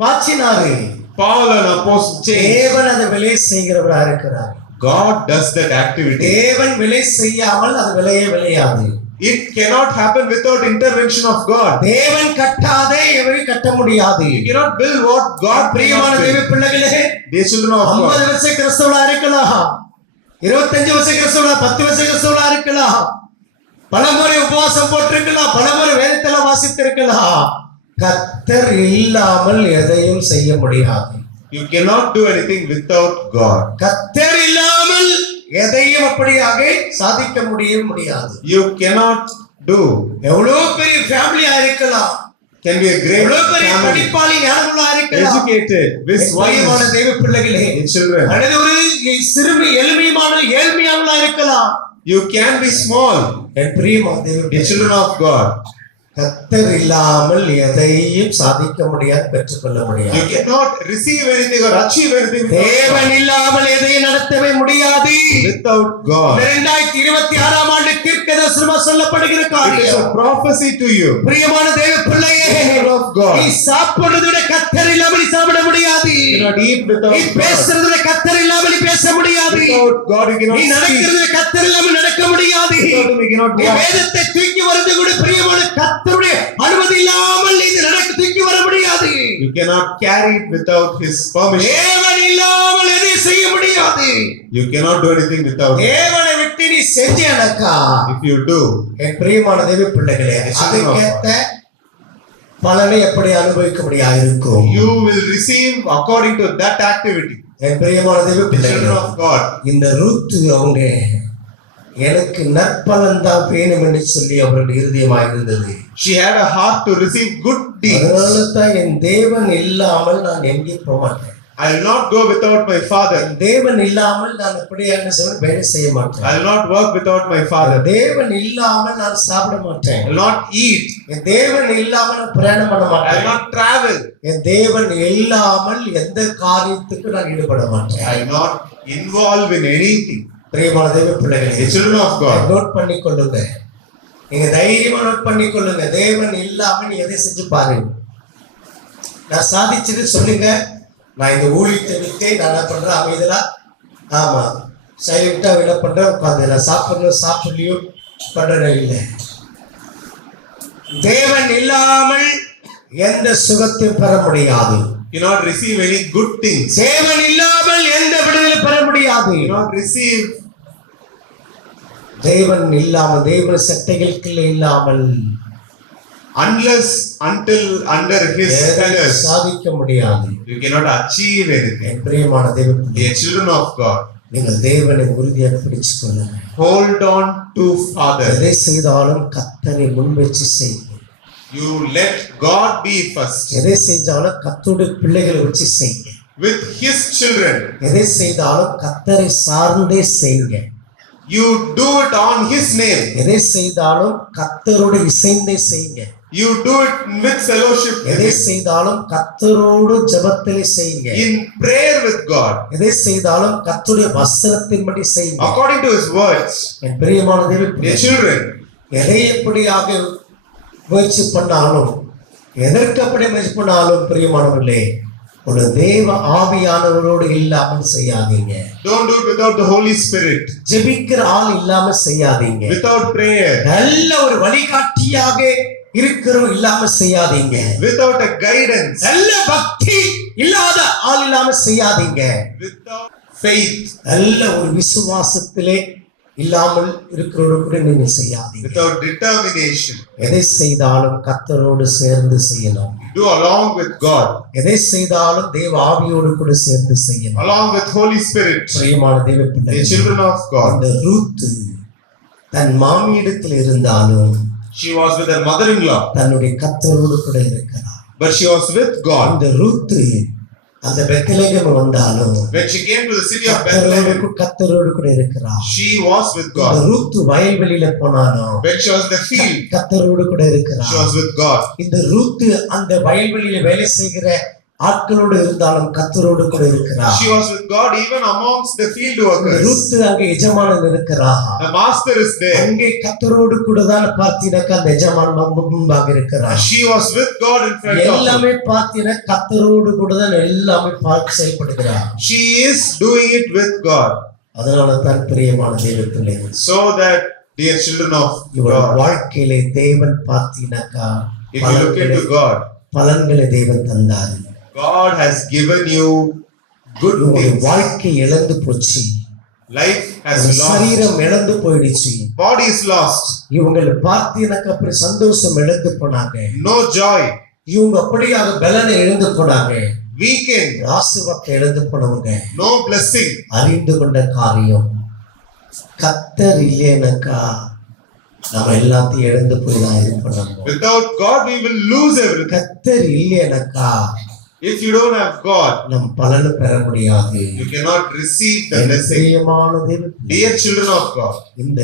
பாய்ச்சினாரு. Paul, an apostle, changed. தேவன் அதை விலை செய்கிறவரா இருக்கிறார். God does that activity. தேவன் விலை செய்யாமல் அது விளையாது. It cannot happen without intervention of God. தேவன் கட்டாதே எவரும் கட்ட முடியாது. You cannot build what God பிரியமான cannot தேவ build. பிள்ளைகளே, Dear children of 50 God, வருஷ கிறிஸ்தவளா இருக்கலாம், 25 வருஷ கிறிஸ்தவளா, 10 வருஷ கிறிஸ்தவளா இருக்கலாம், பலமுறை உபவாசம் போட்டிருக்கலாம், பலமுறை வேதத்துல வாசித்திருக்கலாம். கர்த்தர் இல்லாமல் எதையும் செய்ய முடியாது. you cannot do anything without God. கர்த்தர் இல்லாமல் எதையும் அப்படியாக சாதிக்க முடியாது. You cannot do. எவ்வளவு பெரிய ஃபேமிலியா இருக்கலாம், Can be a great எவ்வளவு பெரிய family, படிப்பாளி ஞானமுள்ளா இருக்கலாம், educated, with வயமான wise தெய்வ பிள்ளைகளே, children. அல்லது ஒரு சிறுமி ஏழ்மையானவளா இருக்கலாம், You can be small. என் பிரியமான தேவ The children of God. கர்த்தர் இல்லாமல் எதையும் சாதிக்க முடியாது, பெற்றுக்கொள்ள முடியாது. You cannot receive anything or achieve anything தேவன் இல்லாமல் எதையும் நடத்தவே முடியாது. without God. 2026 ஆண்டு தீர்க்கதரிசனமா சொல்லப்படுகிற It is காரியம். a prophecy to you. பிரியமான தேவ பிள்ளையே, Children of God. நீ சாப்பிடுறதை விட கர்த்தர் இல்லாமல் நீ சாப்பிட முடியாது. You cannot eat without நீ God. பேசுறதை விட கர்த்தர் இல்லாமல் நீ பேச முடியாது. Without God you cannot நீ speak. நடக்கிறதை விட கர்த்தர் இல்லாமல் நடக்க முடியாது. Without Him you cannot நீ walk. வேதத்தை தூக்கி வரது கூட பிரியமான கர்த்தருடைய அனுமதி இல்லாமல் நீ நடக்க தூக்கி வர முடியாது. You cannot carry it without His permission. தேவன் இல்லாமல் எதையும் செய்ய முடியாது. You cannot do anything without Him. தேவனை விட்டு நீ செஞ்சேனக்கா, If you do, என் பிரியமான தேவ பிள்ளைகளே, அதுக்கேத்த பலனை எப்படி அனுபவிக்க முடியாது இருக்கும். you will receive according to that activity. என் பிரியமான தேவ The children பிள்ளைகளே, of God. இந்த ரூத்து அவங்க எனக்கு நற்பலன் தான் வேணும் என்று சொல்லி அவருடைய இருதயமாக இருந்தது. She had a heart to receive good deeds. அதனால தான் என் தேவன் இல்லாமல் நான் எங்கே போக மாட்டேன். I will not go without my Father. என் தேவன் இல்லாமல் நான் எப்படியான வேலை செய்ய மாட்டேன். I will not work without my Father. தேவன் இல்லாமல் நான் சாப்பிட மாட்டேன். I will not eat. என் தேவன் இல்லாமல் நான் பிரயாணம் பண்ண I will மாட்டேன். not travel. என் தேவன் இல்லாமல் எந்த காரியத்துக்கு நான் ஈடுபட மாட்டேன். I will not involve in anything. பிரியமான தேவ பிள்ளைகளே, The children of God. Note பண்ணிக்கொள்ளுங்க. நீங்க தைரியமா நோட் பண்ணிக்கொள்ளுங்க. தேவன் இல்லாம நீ எதை செஞ்சு பாருங்க. நான் சாதிச்சது சொல்லுங்க. நான் இந்த ஊழியத்தை விட்டு நான் என்ன பண்றேன், அமைதலா ஆமா சைலண்டா என்ன பண்றேன், உட்காந்து நான் சாப்பிடலையோ பண்றேன் இல்லை. தேவன் இல்லாமல் எந்த சுகத்தையும் பெற முடியாது. You cannot receive any good things. தேவன் இல்லாமல் எந்த விடுதலை பெற முடியாது. You cannot receive. தேவன் இல்லாமல், தேவ சட்டைகளுக்குள்ள இல்லாமல் Until under His feathers, சாதிக்க முடியாது. you cannot achieve anything. என் பிரியமான தேவ பிள்ளைகளே, Dear children of God, நீங்கள் தேவனை உறுதியாக பிடிச்சுக் கொள்ளுங்க. hold on to Father. எதை செய்தாலும் கர்த்தரை முன்வச்சு செய்யுங்க. You let God be first. எதை செஞ்சாலும் கர்த்தருடைய பிள்ளைகளை வச்சு செய்யுங்க. With His children, எதை செய்தாலும் கர்த்தரை சார்ந்தே செய்யுங்க. you do it on His name. எதை செய்தாலும் கர்த்தரோடு இசைந்தே செய்யுங்க. You do it with fellowship with எதை Him. செய்தாலும் கர்த்தரோடு ஜெபத்திலே செய்யுங்க. In prayer with God, எதை செய்தாலும் கர்த்தருடைய வசனத்தின்படி செய்யுங்க. according to His words. என் பிரியமான தேவ Dear பிள்ளைகளே, children, எதை எப்படியாக முயற்சி பண்ணாலும், எதற்கு அப்படி முயற்சி பண்ணாலும் பிரியமானவர்களே, ஒரு தேவ ஆவியானவரோடு இல்லாமல் செய்யாதீங்க. don't do it without the Holy Spirit. ஜெபிக்கிற ஆள் இல்லாம செய்யாதீங்க. Without prayer. நல்ல ஒரு வழிகாட்டியாக இருக்கிறோம் இல்லாம செய்யாதீங்க. Without a guidance. நல்ல பக்தி இல்லாத ஆள் இல்லாம செய்யாதீங்க. Without faith. நல்ல ஒரு விசுவாசத்திலே இல்லாமல் இருக்கிறோடு கூட நீங்க செய்யாதீங்க. Without determination. எதை செய்தாலும் கர்த்தரோடு சேர்ந்து செய்யலாம். Do along with God. எதை செய்தாலும் தேவ ஆவியோடு கூட சேர்ந்து செய்யலாம். Along with Holy Spirit. பிரியமான தேவ The பிள்ளைகளே, children of God. அந்த ரூத் தன் மாமியிடத்தில் இருந்தாலும் She was with her mother-in-law, தன்னுடைய கர்த்தரோடு கூட இருக்கிறார். but she was with God. அந்த ரூத் அந்த பெத்லகேம் வந்தாலும் When she came to the city of Bethlehem, கர்த்தரோடு கூட இருக்கிறார். she was with அந்த God. ரூத் வயல்வெளியில போனாலும் When she was in the field, கர்த்தரோடு கூட இருக்கிறார். she was with God. இந்த ரூத் அந்த வயல்வெளியில வேலை செய்கிற ஆட்களோடு இருந்தாலும் கர்த்தரோடு கூட இருக்கிறார். She was with God even amongst the field workers. Ruth அங்கே எஜமானன் இருக்கிறார். The master is there. அங்கே கர்த்தரோடு கூட தான் பார்த்தீனாக்கா அந்த எஜமானன் முன்பாக இருக்கிறார். She was with God in front of him. எல்லாமே பார்த்தீங்கன்னா கர்த்தரோடு கூட தான் எல்லாமே பார்த்து செயல்படுகிறார். She is doing it with God. அதனால தான் பிரியமான தேவ பிள்ளைகள், So that, dear children of இவருடைய God, வாழ்க்கையிலே தேவன் பார்த்தீனாக்கா if you look into God, பலன்களை தேவன் தந்தார். God has given you good இவங்களுடைய things. வாழ்க்கை இழந்து போச்சு. Life has lost. சரீரம் இழந்து போயிடுச்சு. Body is lost. இவங்களை பார்த்தீனாக்கா அப்படி சந்தோஷம் இழந்து போனாங்க. No joy. இவங்க அப்படியாக பலனை இழந்து போனாங்க. Weakened. ஆசீர்வாதத்தை இழந்து போனவங்க No blessing. அறிந்து கொண்ட காரியம், கர்த்தர் இல்லைனாக்கா நம்ம எல்லாத்தையும் இழந்து போய் தான் இது பண்ணணும். Without God, we will lose everything. கர்த்தர் இல்லைனாக்கா If you don't have God, நம் பலனை பெற முடியாது. you cannot receive the blessing. பிரியமான தேவ Dear children of God, இந்த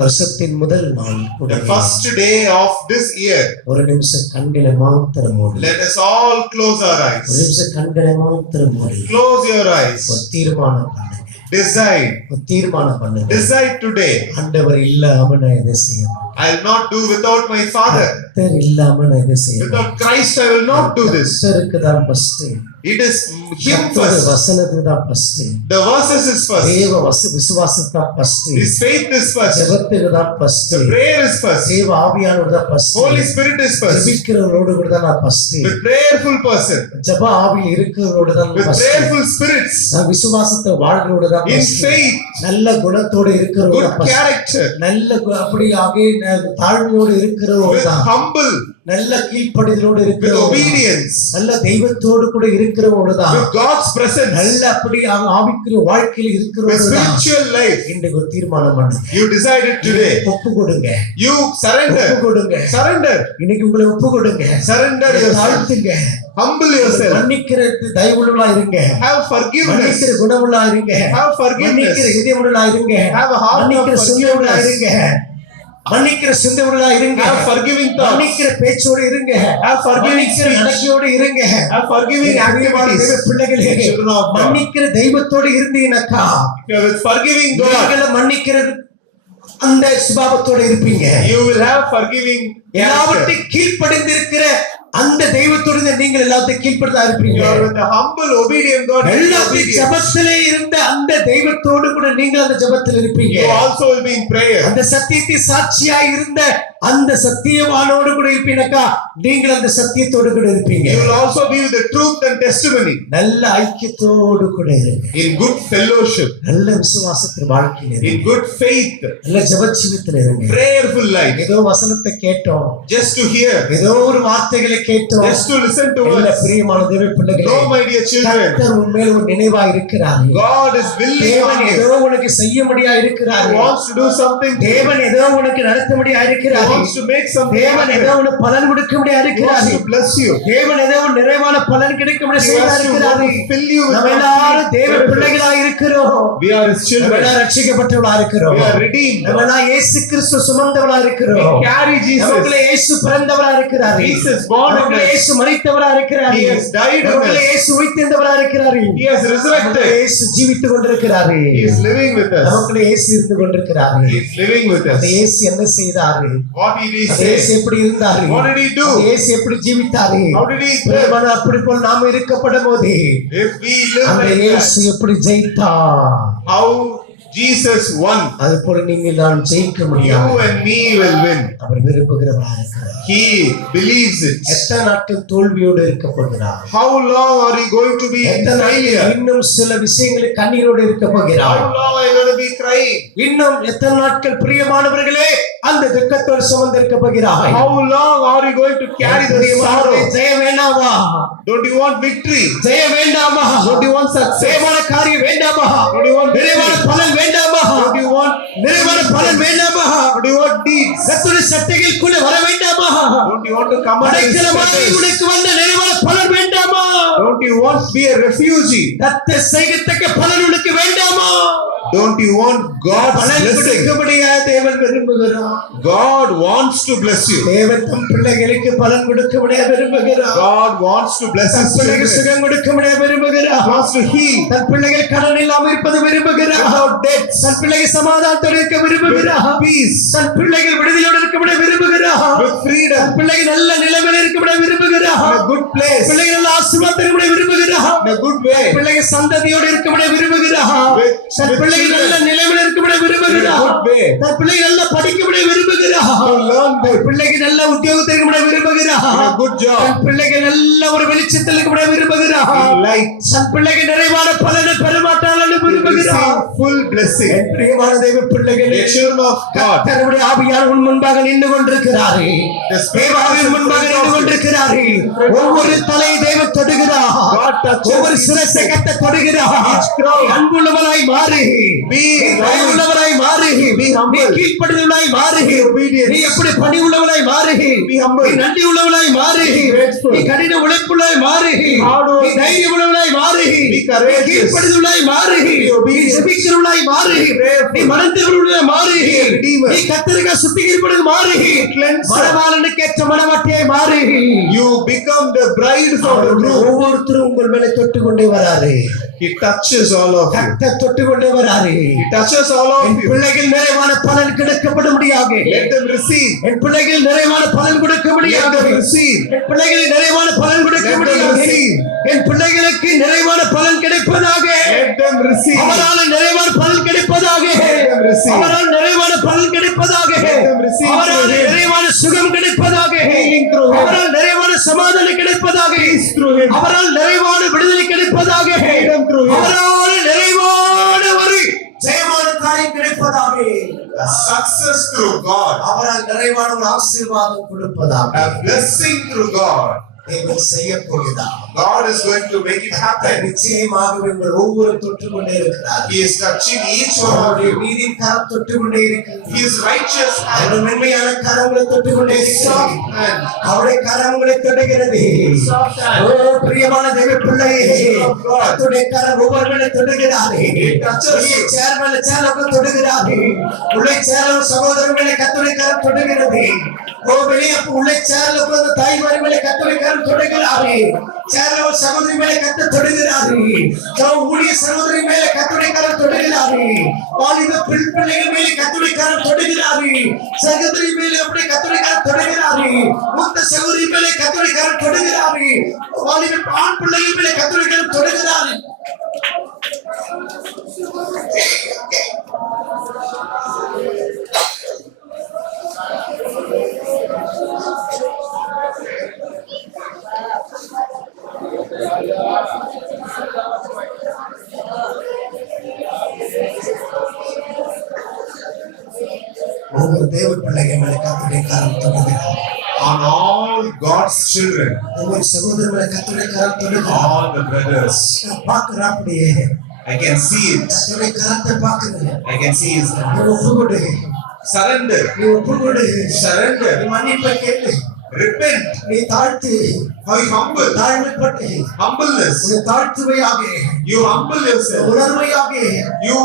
வருஷத்தின் முதல் நாள் the first day of this year, ஒரு நிமிஷம் கண்களை மாத்திரம் மூடி, let us all close our ஒரு eyes. நிமிஷம் கண்களை மாத்திரம் மூடி Close your eyes. ஒரு தீர்மானம் பண்ணுங்க. Decide. ஒரு தீர்மானம் பண்ணுங்க. Decide today. ஆண்டவர் இல்லாம நான் இதை செய்ய மாட்டேன். I'll not do without my Father. கர்த்தர் இல்லாம நான் இதை செய்ய மாட்டேன். Without Christ, I will not do this. கர்த்தருக்கு தான் ஃபர்ஸ்ட். It is Him கர்த்தருடைய first. வசனத்துக்கு தான் first. The verses is first. தேவ விசுவாசத்துக்கு தான் first. His faith is first. ஜெபத்துக்கு தான் first. The prayer is first. தேவ ஆவியானவர் தான் first. Holy Spirit is first. ஜெபிக்கிறவரோடு கூட தான் நான் ஃபர்ஸ்ட். With prayerful person. ஜெப ஆவியில் இருக்கிறவரோடு தான் With ஃபர்ஸ்ட். prayerful spirits. நான் விசுவாசத்தை வாழ்கிறவரோடு தான் In ஃபர்ஸ்ட். faith. நல்ல குணத்தோடு இருக்கிறவரோடு Good தான் ஃபர்ஸ்ட். character. நல்ல அப்படியே தாழ்மையோடு இருக்கிறவரோடு With தான், humble. நல்ல கீழ்ப்படிதலோடு With இருக்கிறவரோடு தான், obedience. நல்ல தெய்வத்தோடு கூட இருக்கிறவரோடு தான், With God's presence. நல்ல அப்படி ஆவிக்குரிய வாழ்க்கையில் With இருக்கிறவரோடு தான் spiritual life. இன்றைக்கு ஒரு தீர்மானம் பண்ணுங்க. You decided today. ஒப்பு கொடுங்க. You ஒப்பு surrender. கொடுங்க. Surrender. இன்னைக்கு உங்களை ஒப்பு கொடுங்க. Surrender yourself. தாழ்த்துங்க. Humble yourself. மன்னிக்கிற தயவுள்ளவளா இருங்க. Have forgiveness. மன்னிக்கிற குணமுள்ளா இருங்க. Have forgiveness. மன்னிக்கிற இதயமுள்ளா இருங்க. Have a heart of மன்னிக்கிற சிந்தையுள்ளா forgiveness. இருங்க. மன்னிக்கிற சிந்தையுள்ளா இருங்க. Have forgiving thoughts. மன்னிக்கிற பேச்சோடு இருங்க. Have forgiving மன்னிக்கிற speech. நடக்கையோடு இருங்க. Have forgiving activities. தேவ பிள்ளைகளே, Children of God. மன்னிக்கிற தெய்வத்தோடு இருந்தீங்கன்னாக்கா With forgiving God, நீங்களும் மன்னிக்கிற அந்த சுபாவத்தோடு இருப்பீங்க. you will have forgiving character. எல்லாவற்றையும் கீழ்ப்படிந்திருக்கிற அந்த தெய்வத்தோடு நீங்கள் எல்லாத்தையும் கீழ்ப்படுத்தா இருப்பீங்க. You are with a humble, obedient God. எல்லாத்தையும் ஜெபத்திலே இருந்த அந்த தெய்வத்தோடு கூட நீங்கள் அந்த ஜெபத்தில் இருப்பீங்க. You also will be in prayer. அந்த சத்தியத்தை சாட்சியாய் இருந்த அந்த சத்தியவானோடு கூட இருப்பீங்கக்கா, நீங்கள் அந்த சத்தியத்தோடு கூட இருப்பீங்க. You will also be with the truth and testimony. நல்ல ஐக்கியத்தோடு கூட இருங்க. In good fellowship. நல்ல விசுவாசத்தின் வாழ்க்கையில் இருங்க. In good faith. நல்ல ஜெபஜீவியத்தில் இருங்க. Prayerful life. ஏதோ வசனத்தை கேட்டோம், Just to hear. ஏதோ ஒரு வார்த்தைகளை கேட்டோம், Just to listen to நல்ல us. பிரியமான தேவ பிள்ளைகளே, No, my dear children. கர்த்தர் உன்மேல் ஒரு நினைவா இருக்கிறார். God is willing தேவன் on you. ஏதோ உனக்கு செய்யும்படியா இருக்கிறார். He wants to do something. He தேவன் ஏதோ உனக்கு நடத்தும்படியா இருக்கிறார். wants to make something தேவன் ஏதோ happen. உனக்கு பலன் கொடுக்கும்படியா He இருக்கிறார். wants to bless you. தேவன் ஏதோ ஒரு நிறைவான பலன் கிடைக்கும்படியா He செய்ய wants to இருக்கிறார். fill you with நம்ம எல்லாரும் தேவ benefits. பிள்ளைகளா இருக்கிறோம். We are His நம்ம children. எல்லாம் ரட்சிக்கப்பட்டவளா இருக்கிறோம். We are redeemed. நம்ம எல்லாம் இயேசு கிறிஸ்து சுமந்தவளா இருக்கிறோம். We carry Jesus. நமக்குள்ள இயேசு பிறந்தவரா இருக்கிறார். Jesus born in நமக்குள்ள us. இயேசு மரித்தவரா இருக்கிறார். He has died in நமக்குள்ள us. இயேசு உயிர்த்தெழுந்தவரா இருக்கிறார். He has resurrected. இயேசு ஜீவித்துக் கொண்டிருக்கிறார். He is living with us. நமக்குள்ள இயேசு இருந்து கொண்டிருக்கிறார். He is living with us. அந்த இயேசு என்ன செய்தாரு? What did He அந்த இயேசு say? எப்படி இருந்தாரு? What did He do? அந்த இயேசு எப்படி ஜீவித்தாரு? How did He live? பிரியமான, அப்படி போல் நாம இருக்கப்படும் போது If we live அந்த like that, இயேசு எப்படி ஜெயித்தார்? how Jesus won, அது போல நீங்கள் நான் ஜெயிக்க you முடியாது. and me will win. அவர் விரும்புகிறவரா இருக்கிறார். He believes it. எத்தனை நாட்கள் தோல்வியோடு இருக்க போகிறார்? How long are you going to be in எத்தனை failure? நாட்கள் இன்னும் சில விஷயங்களை கண்ணீரோடு இருக்க போகிறார்? How long are you going to be crying? இன்னும் எத்தனை நாட்கள் பிரியமானவர்களே அந்த துக்கத்தோடு சுமந்து இருக்க போகிறாய்? How long are you going to carry the sorrow? ஜெய வேண்டாமா? Don't you want victory? ஜெய வேண்டாமா? Don't you want success? Jayamanna காரியம் வேண்டாமா? Don't you want நிறைவான victory? பலன் வேண்டாமா? Don't you want நிறைவான பலன் வேண்டாமா? Don't you want deeds? கர்த்தருடைய சட்டைகளுக்குள்ள வர வேண்டாமா? Don't you want to come under His அடைக்கலமாய் shadows? உனக்கு வந்த நிறைவான பலன் வேண்டாமா? Don't you want to be a refugee? கர்த்தர் செய்யத்தக்க பலன் உனக்கு வேண்டாமா? Don't you want God's பலன் blessing? கொடுக்கும்படியா தேவன் விரும்புகிறார். God wants to bless you. தேவன் தம் பிள்ளைகளுக்கு பலன் கொடுக்கும்படியா விரும்புகிறார். God wants to bless than His பிள்ளைகள் children. சுகம் கொடுக்கும்படியா விரும்புகிறார். He wants to heal தன் பிள்ளைகள் கடன் இல்லாமல் இருப்பது விரும்புகிறார். without debts, தன் பிள்ளைகள் சமாதானத்தோடு இருக்க விரும்புகிறார். with peace, தன் பிள்ளைகள் விடுதலையோடு இருக்கும்படி விரும்புகிறார். with freedom, தன் பிள்ளைகள் நல்ல நிலைமையில் இருக்கும்படி விரும்புகிறார். in a good place, பிள்ளைகள் நல்ல ஆசீர்வாதம் இருக்கும்படி விரும்புகிறார். in a good way, பிள்ளைகள் சந்ததியோடு இருக்கும்படி விரும்புகிறார். தன் with பிள்ளைகள் நல்ல children, நிலைமையில் இருக்கும்படி in a விரும்புகிறார். good way, தன் பிள்ளைகள் நல்லா படிக்கும்படி விரும்புகிறார். to learn good, பிள்ளைகள் நல்ல உத்தியோகத்தில் இருக்கும்படி விரும்புகிறார். in a good job, தன் பிள்ளைகள் நல்ல ஒரு வெளிச்சத்தில் இருக்கும்படி விரும்புகிறார். in light, தன் பிள்ளைகள் நிறைவான பலனை பெறமாட்டாள் என்று விரும்புகிறார். receive full blessing. என் பிரியமான தெய்வ பிள்ளைகளே, The children of God, கர்த்தருடைய ஆவியார் உன் முன்பாக நின்று கொண்டிருக்கிறாரே. the Spirit of தேவாவின் முன்பாக நின்று கொண்டிருக்கிறாரே. ஒவ்வொரு தலை தெய்வம் தொடுகிறார். God touches ஒவ்வொரு சிரசை கத்த தொடுகிறார். each crown. அன்புள்ளவராய் மாறு. Be தயவுள்ளவராய் மாறு. Be humble. நீ கீழ்ப்படிதலாய் மாறு. Be obedient. நீ எப்படி பணி உள்ளவனாய் மாறு. Be humble. நீ நன்றி உள்ளவனாய் மாறு. Grateful. நீ கடின உழைப்புள்ளாய் மாறு. Hard நீ தைரியம் உள்ளவனாய் மாறு. Be courageous. நீ கீழ்ப்படிதலுள்ளாய் மாறு. Be obedient. நீ ஜெபிக்கிறவனாய் மாறு. prayerful. நீ மனந்திருவுள்ளவனாய் மாறு. Be a redeemer. நீ கர்த்தருக்கு சுத்திகரிப்பது மாறு. cleanser. மணவாளனுக்கேற்ற மணவாட்டியாய் மாறு. You become the bride for the groom. ஒவ்வொருத்தரும் உங்கள் மேலே தொட்டு கொண்டே வராரு. He touches all of you. கர்த்தர் தொட்டு கொண்டே வராரு. He touches all of N you. பிள்ளைகள் நிறைவான பலன் கிடைக்கப்படும்படியாக Let them receive. என் பிள்ளைகள் நிறைவான பலன் Let கொடுக்கப்படுயாக them receive. என் பிள்ளைகள் நிறைவான பலன் கொடுக்கப்படுயாக receive. என் பிள்ளைகளுக்கு நிறைவான பலன் கிடைப்பதாக Let them receive. அவரால் நிறைவான பலன் கிடைப்பதாக them receive. அவரால் நிறைவான பலன் கிடைப்பதாக them receive அவரால் through him. நிறைவான சுகம் கிடைப்பதாக Healing through him. அவரால் நிறைவான சமாதானம் கிடைப்பதாக through him. அவரால் நிறைவான விடுதலை கிடைப்பதாக Freedom through him. அவரால் நிறைவான ஒரு ஜெயமான காரியம் கிடைப்பதாக Success through God. அவரால் நிறைவான ஒரு ஆசீர்வாதம் கொடுப்பதாக A blessing through God. தேவன் செய்ய போகிறார். God is going to make it happen. நிச்சயமாக உங்கள் ஒவ்வொரு தொட்டு கொண்டே இருக்கிறார். He is touching each one of அவருடைய you. நீதியின் கரம் தொட்டு கொண்டே இருக்கிறது. His righteous hand. அவருடைய மென்மையான கரங்களை தொட்டு கொண்டே இருக்கிறது. Soft hand. அவருடைய கரங்களை தொடுகிறது. Soft hand. ஓ பிரியமான தேவ பிள்ளையே, of God. கர்த்தருடைய கரம் ஒவ்வொருவரை தொடுகிறாரே. touches you. சேர் மேல சேரவங்க தொடுகிறாரே. உள்ளே சேர சகோதரர்களை கர்த்தருடைய கரம் தொடுகிறது. ஓ வெளியே உள்ளே சேர்ல உட்கார்ந்த தாய்மாரி மேலே கர்த்தருடைய கரம் தொடுகிறாரே. சேர்ல ஒரு சகோதரி மேலே கர்த்தர் தொடுகிறாரே. ஊழிய சகோதரி மேலே கர்த்தருடைய கரம் தொடுகிறாரே. வாலிப பிள்ளைகள் மேலே கர்த்தருடைய கரம் தொடுகிறாரே. சகோதரி மேலே அப்படியே கர்த்தருடைய கரம் தொடுகிறாரே. மூத்த சகோதரி மேலே கர்த்தருடைய கரம் தொடுகிறாரே. வாலிப ஆண் பிள்ளைகள் மேலே கர்த்தருடைய கரம் தொடுகிறாரே. ஒவ்வொரு தேவ பிள்ளைகள் மேலே கர்த்தருடைய கரம் தொடுகிறார். On all God's children. ஒவ்வொரு சகோதரர் மேலே கர்த்தருடைய கரம் தொடுகிறார். All the brothers. பார்க்கிறேன் அப்படியே I can see it. கர்த்தருடைய கரத்தை பார்க்கிறேன். I can see His hand. நீ ஒப்பு கொடு. Surrender. நீ ஒப்பு கொடு. Surrender. நீ மன்னிப்பை கேளு. Repent. நீ தாழ்த்து. How you humble. தாழ்மைப்பட்டு Humbleness. உன்னை தாழ்த்துவையாக You humble yourself. உணர்வையாக You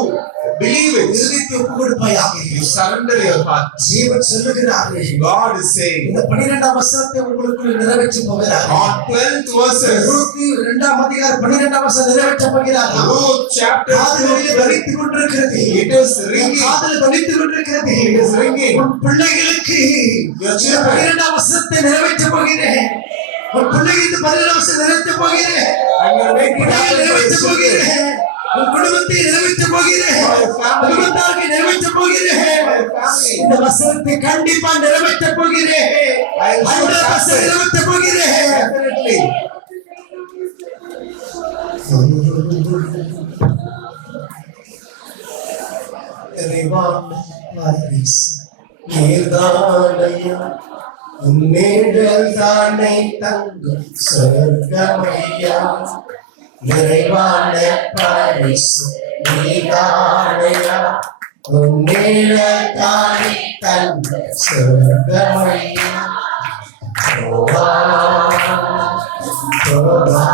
believe it. இறுதிக்கு ஒப்பு கொடுப்பாயாக. You surrender your heart. ஜீவன் சொல்லுகிறார். God is saying இந்த 12ஆம் வசனத்தை உங்களுக்குள் நிறைவேற்ற போகிறார். on 12th verses. ரூத் 2ஆம் அதிகாரம் 12ஆம் வசனம் நிறைவேற்ற போகிறார். Ruth chapter 2. காதுகளில் தரித்துக் கொண்டிருக்கிறது. It is ringing. காதில் தரித்துக் கொண்டிருக்கிறது. It is ringing. உன் பிள்ளைகளுக்கு Your children. 12ஆம் வசனத்தை நிறைவேற்ற போகிறேன். உன் பிள்ளைகளுக்கு 12ஆம் வசனம் நிறைவேற்ற போகிறேன். I'm going to make it பிள்ளைகளை happen for நிறைவேற்ற your children. போகிறேன். உன் குடும்பத்தை நிறைவேற்ற போகிறேன். குடும்பத்தாருக்கு நிறைவேற்ற போகிறேன். இந்த வசனத்தை கண்டிப்பா நிறைவேற்ற போகிறேன். 100% நிறைவேற்ற போகிறேன். Definitely. நீர்தானையா உன்னேடல் தானே தங்கும் சொர்க்கமையா நிறைவான பரிசு நீதானையா உன்னேடல் தானே தங்கும் சொர்க்கமையா ஓவா ஓவா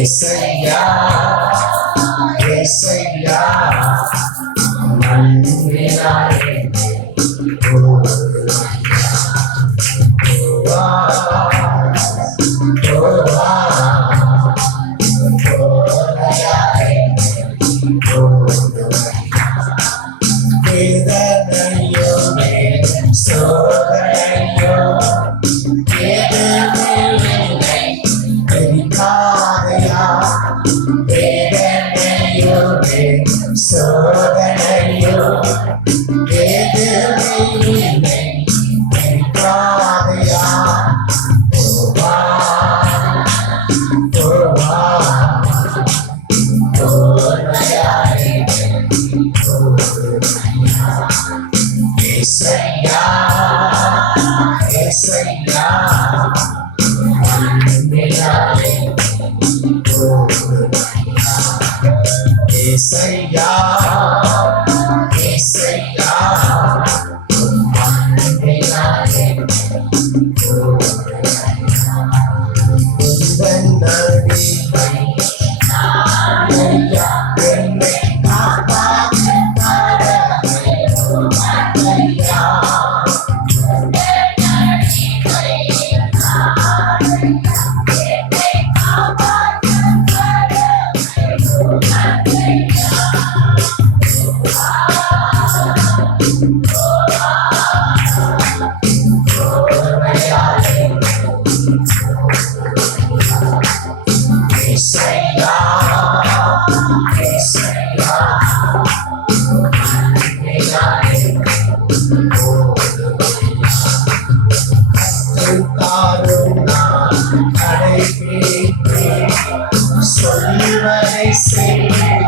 ஏசையா ஏசையா மன்னினாரே ஏசையா ஏசையா உந்தன் அடிமை ஐயா என்னை காப்பாற்றும் ஐயா ஏசையா ஏசையா தாரும் நான் கடைபிடிப்பேன் சொல்வதை செய்வேன்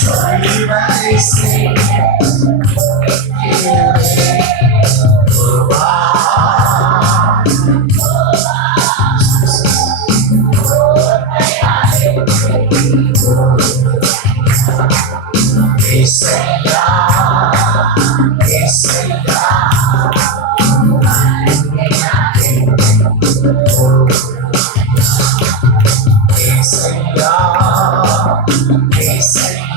சொல்வதை செய்வேன் ஏசையா ஏசையா ஏசையா ஏசையா ஏசையா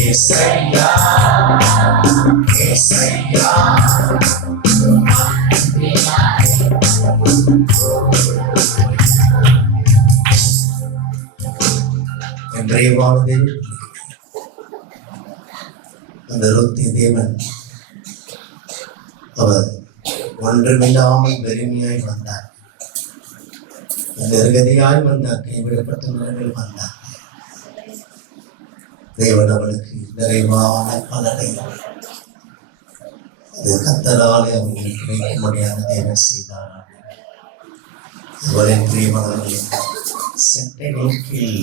ஏசையா ஏசையா இன்றைய வாழ்வில் அந்த ருத்தி தேவன் அவர் ஒன்றுமில்லாமல் வெறுமையாய் வந்தார், நிர்கதியாய் வந்தார், கைவிடப்பட்ட நிலையில் வந்தார். தேவன் அவளுக்கு நிறைவான பலனை அது கத்தராலே அவங்களுக்கு கிடைக்கும்படியான தேவன் செய்தார். அவரின் பிரியமானவர்களே, சட்டைகளின் கீழ்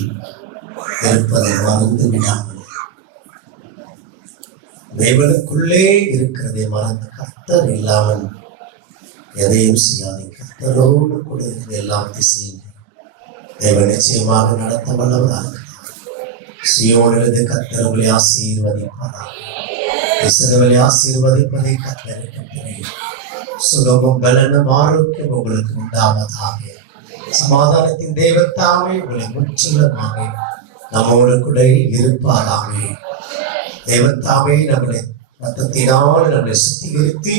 இருப்பதை மறந்து விடாமல் தேவனுக்குள்ளே இருக்கிறதை மறந்து கர்த்தர் இல்லாமல் எதையும் செய்யாதே. கர்த்தரோடு கூட இருக்கிற எல்லாம் செய்யுங்க. தேவன் நிச்சயமாக நடத்த வல்லவராக சீயோனிலிருந்து கர்த்தர் உங்களை ஆசீர்வதிப்பாராக. இஸ்ரவேலை ஆசீர்வதிப்பதை கர்த்தருக்கு தெரியும். சுகமும் பலனும் ஆரோக்கியம் உங்களுக்கு உண்டாவதாக. சமாதானத்தின் தேவத்தாமே உங்களை முற்றிலுமாக நம்மோடு கூட இருப்பாராமே. தேவத்தாமே நம்மளை ரத்தத்தினால் நம்மளை சுத்திகரித்து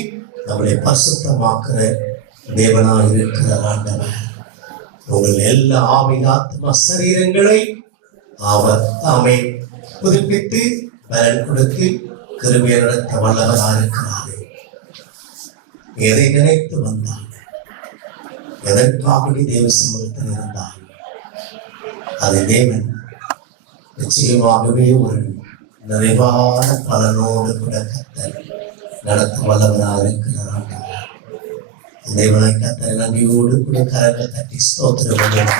நம்மளை பரிசுத்தமாக்குற தேவனாய் இருக்கிற ஆண்டவர் உங்கள் எல்லா ஆவியாத்மா சரீரங்களை அவர் தாமே புதுப்பித்து பலன் கொடுத்து கிருபை நடத்த வல்லவராக இருக்கிறாரே. எதை நினைத்து வந்தால், எதற்காக தேவ சமூகத்தில் இருந்தால் அதை தேவன் நிச்சயமாகவே ஒரு நிறைவான பலனோடு கூட கர்த்தர் நடத்த வல்லவராக இருக்கிறார். தேவனை கர்த்தர் நன்றியோடு கூட கரங்களை தட்டி ஸ்தோத்திரம்.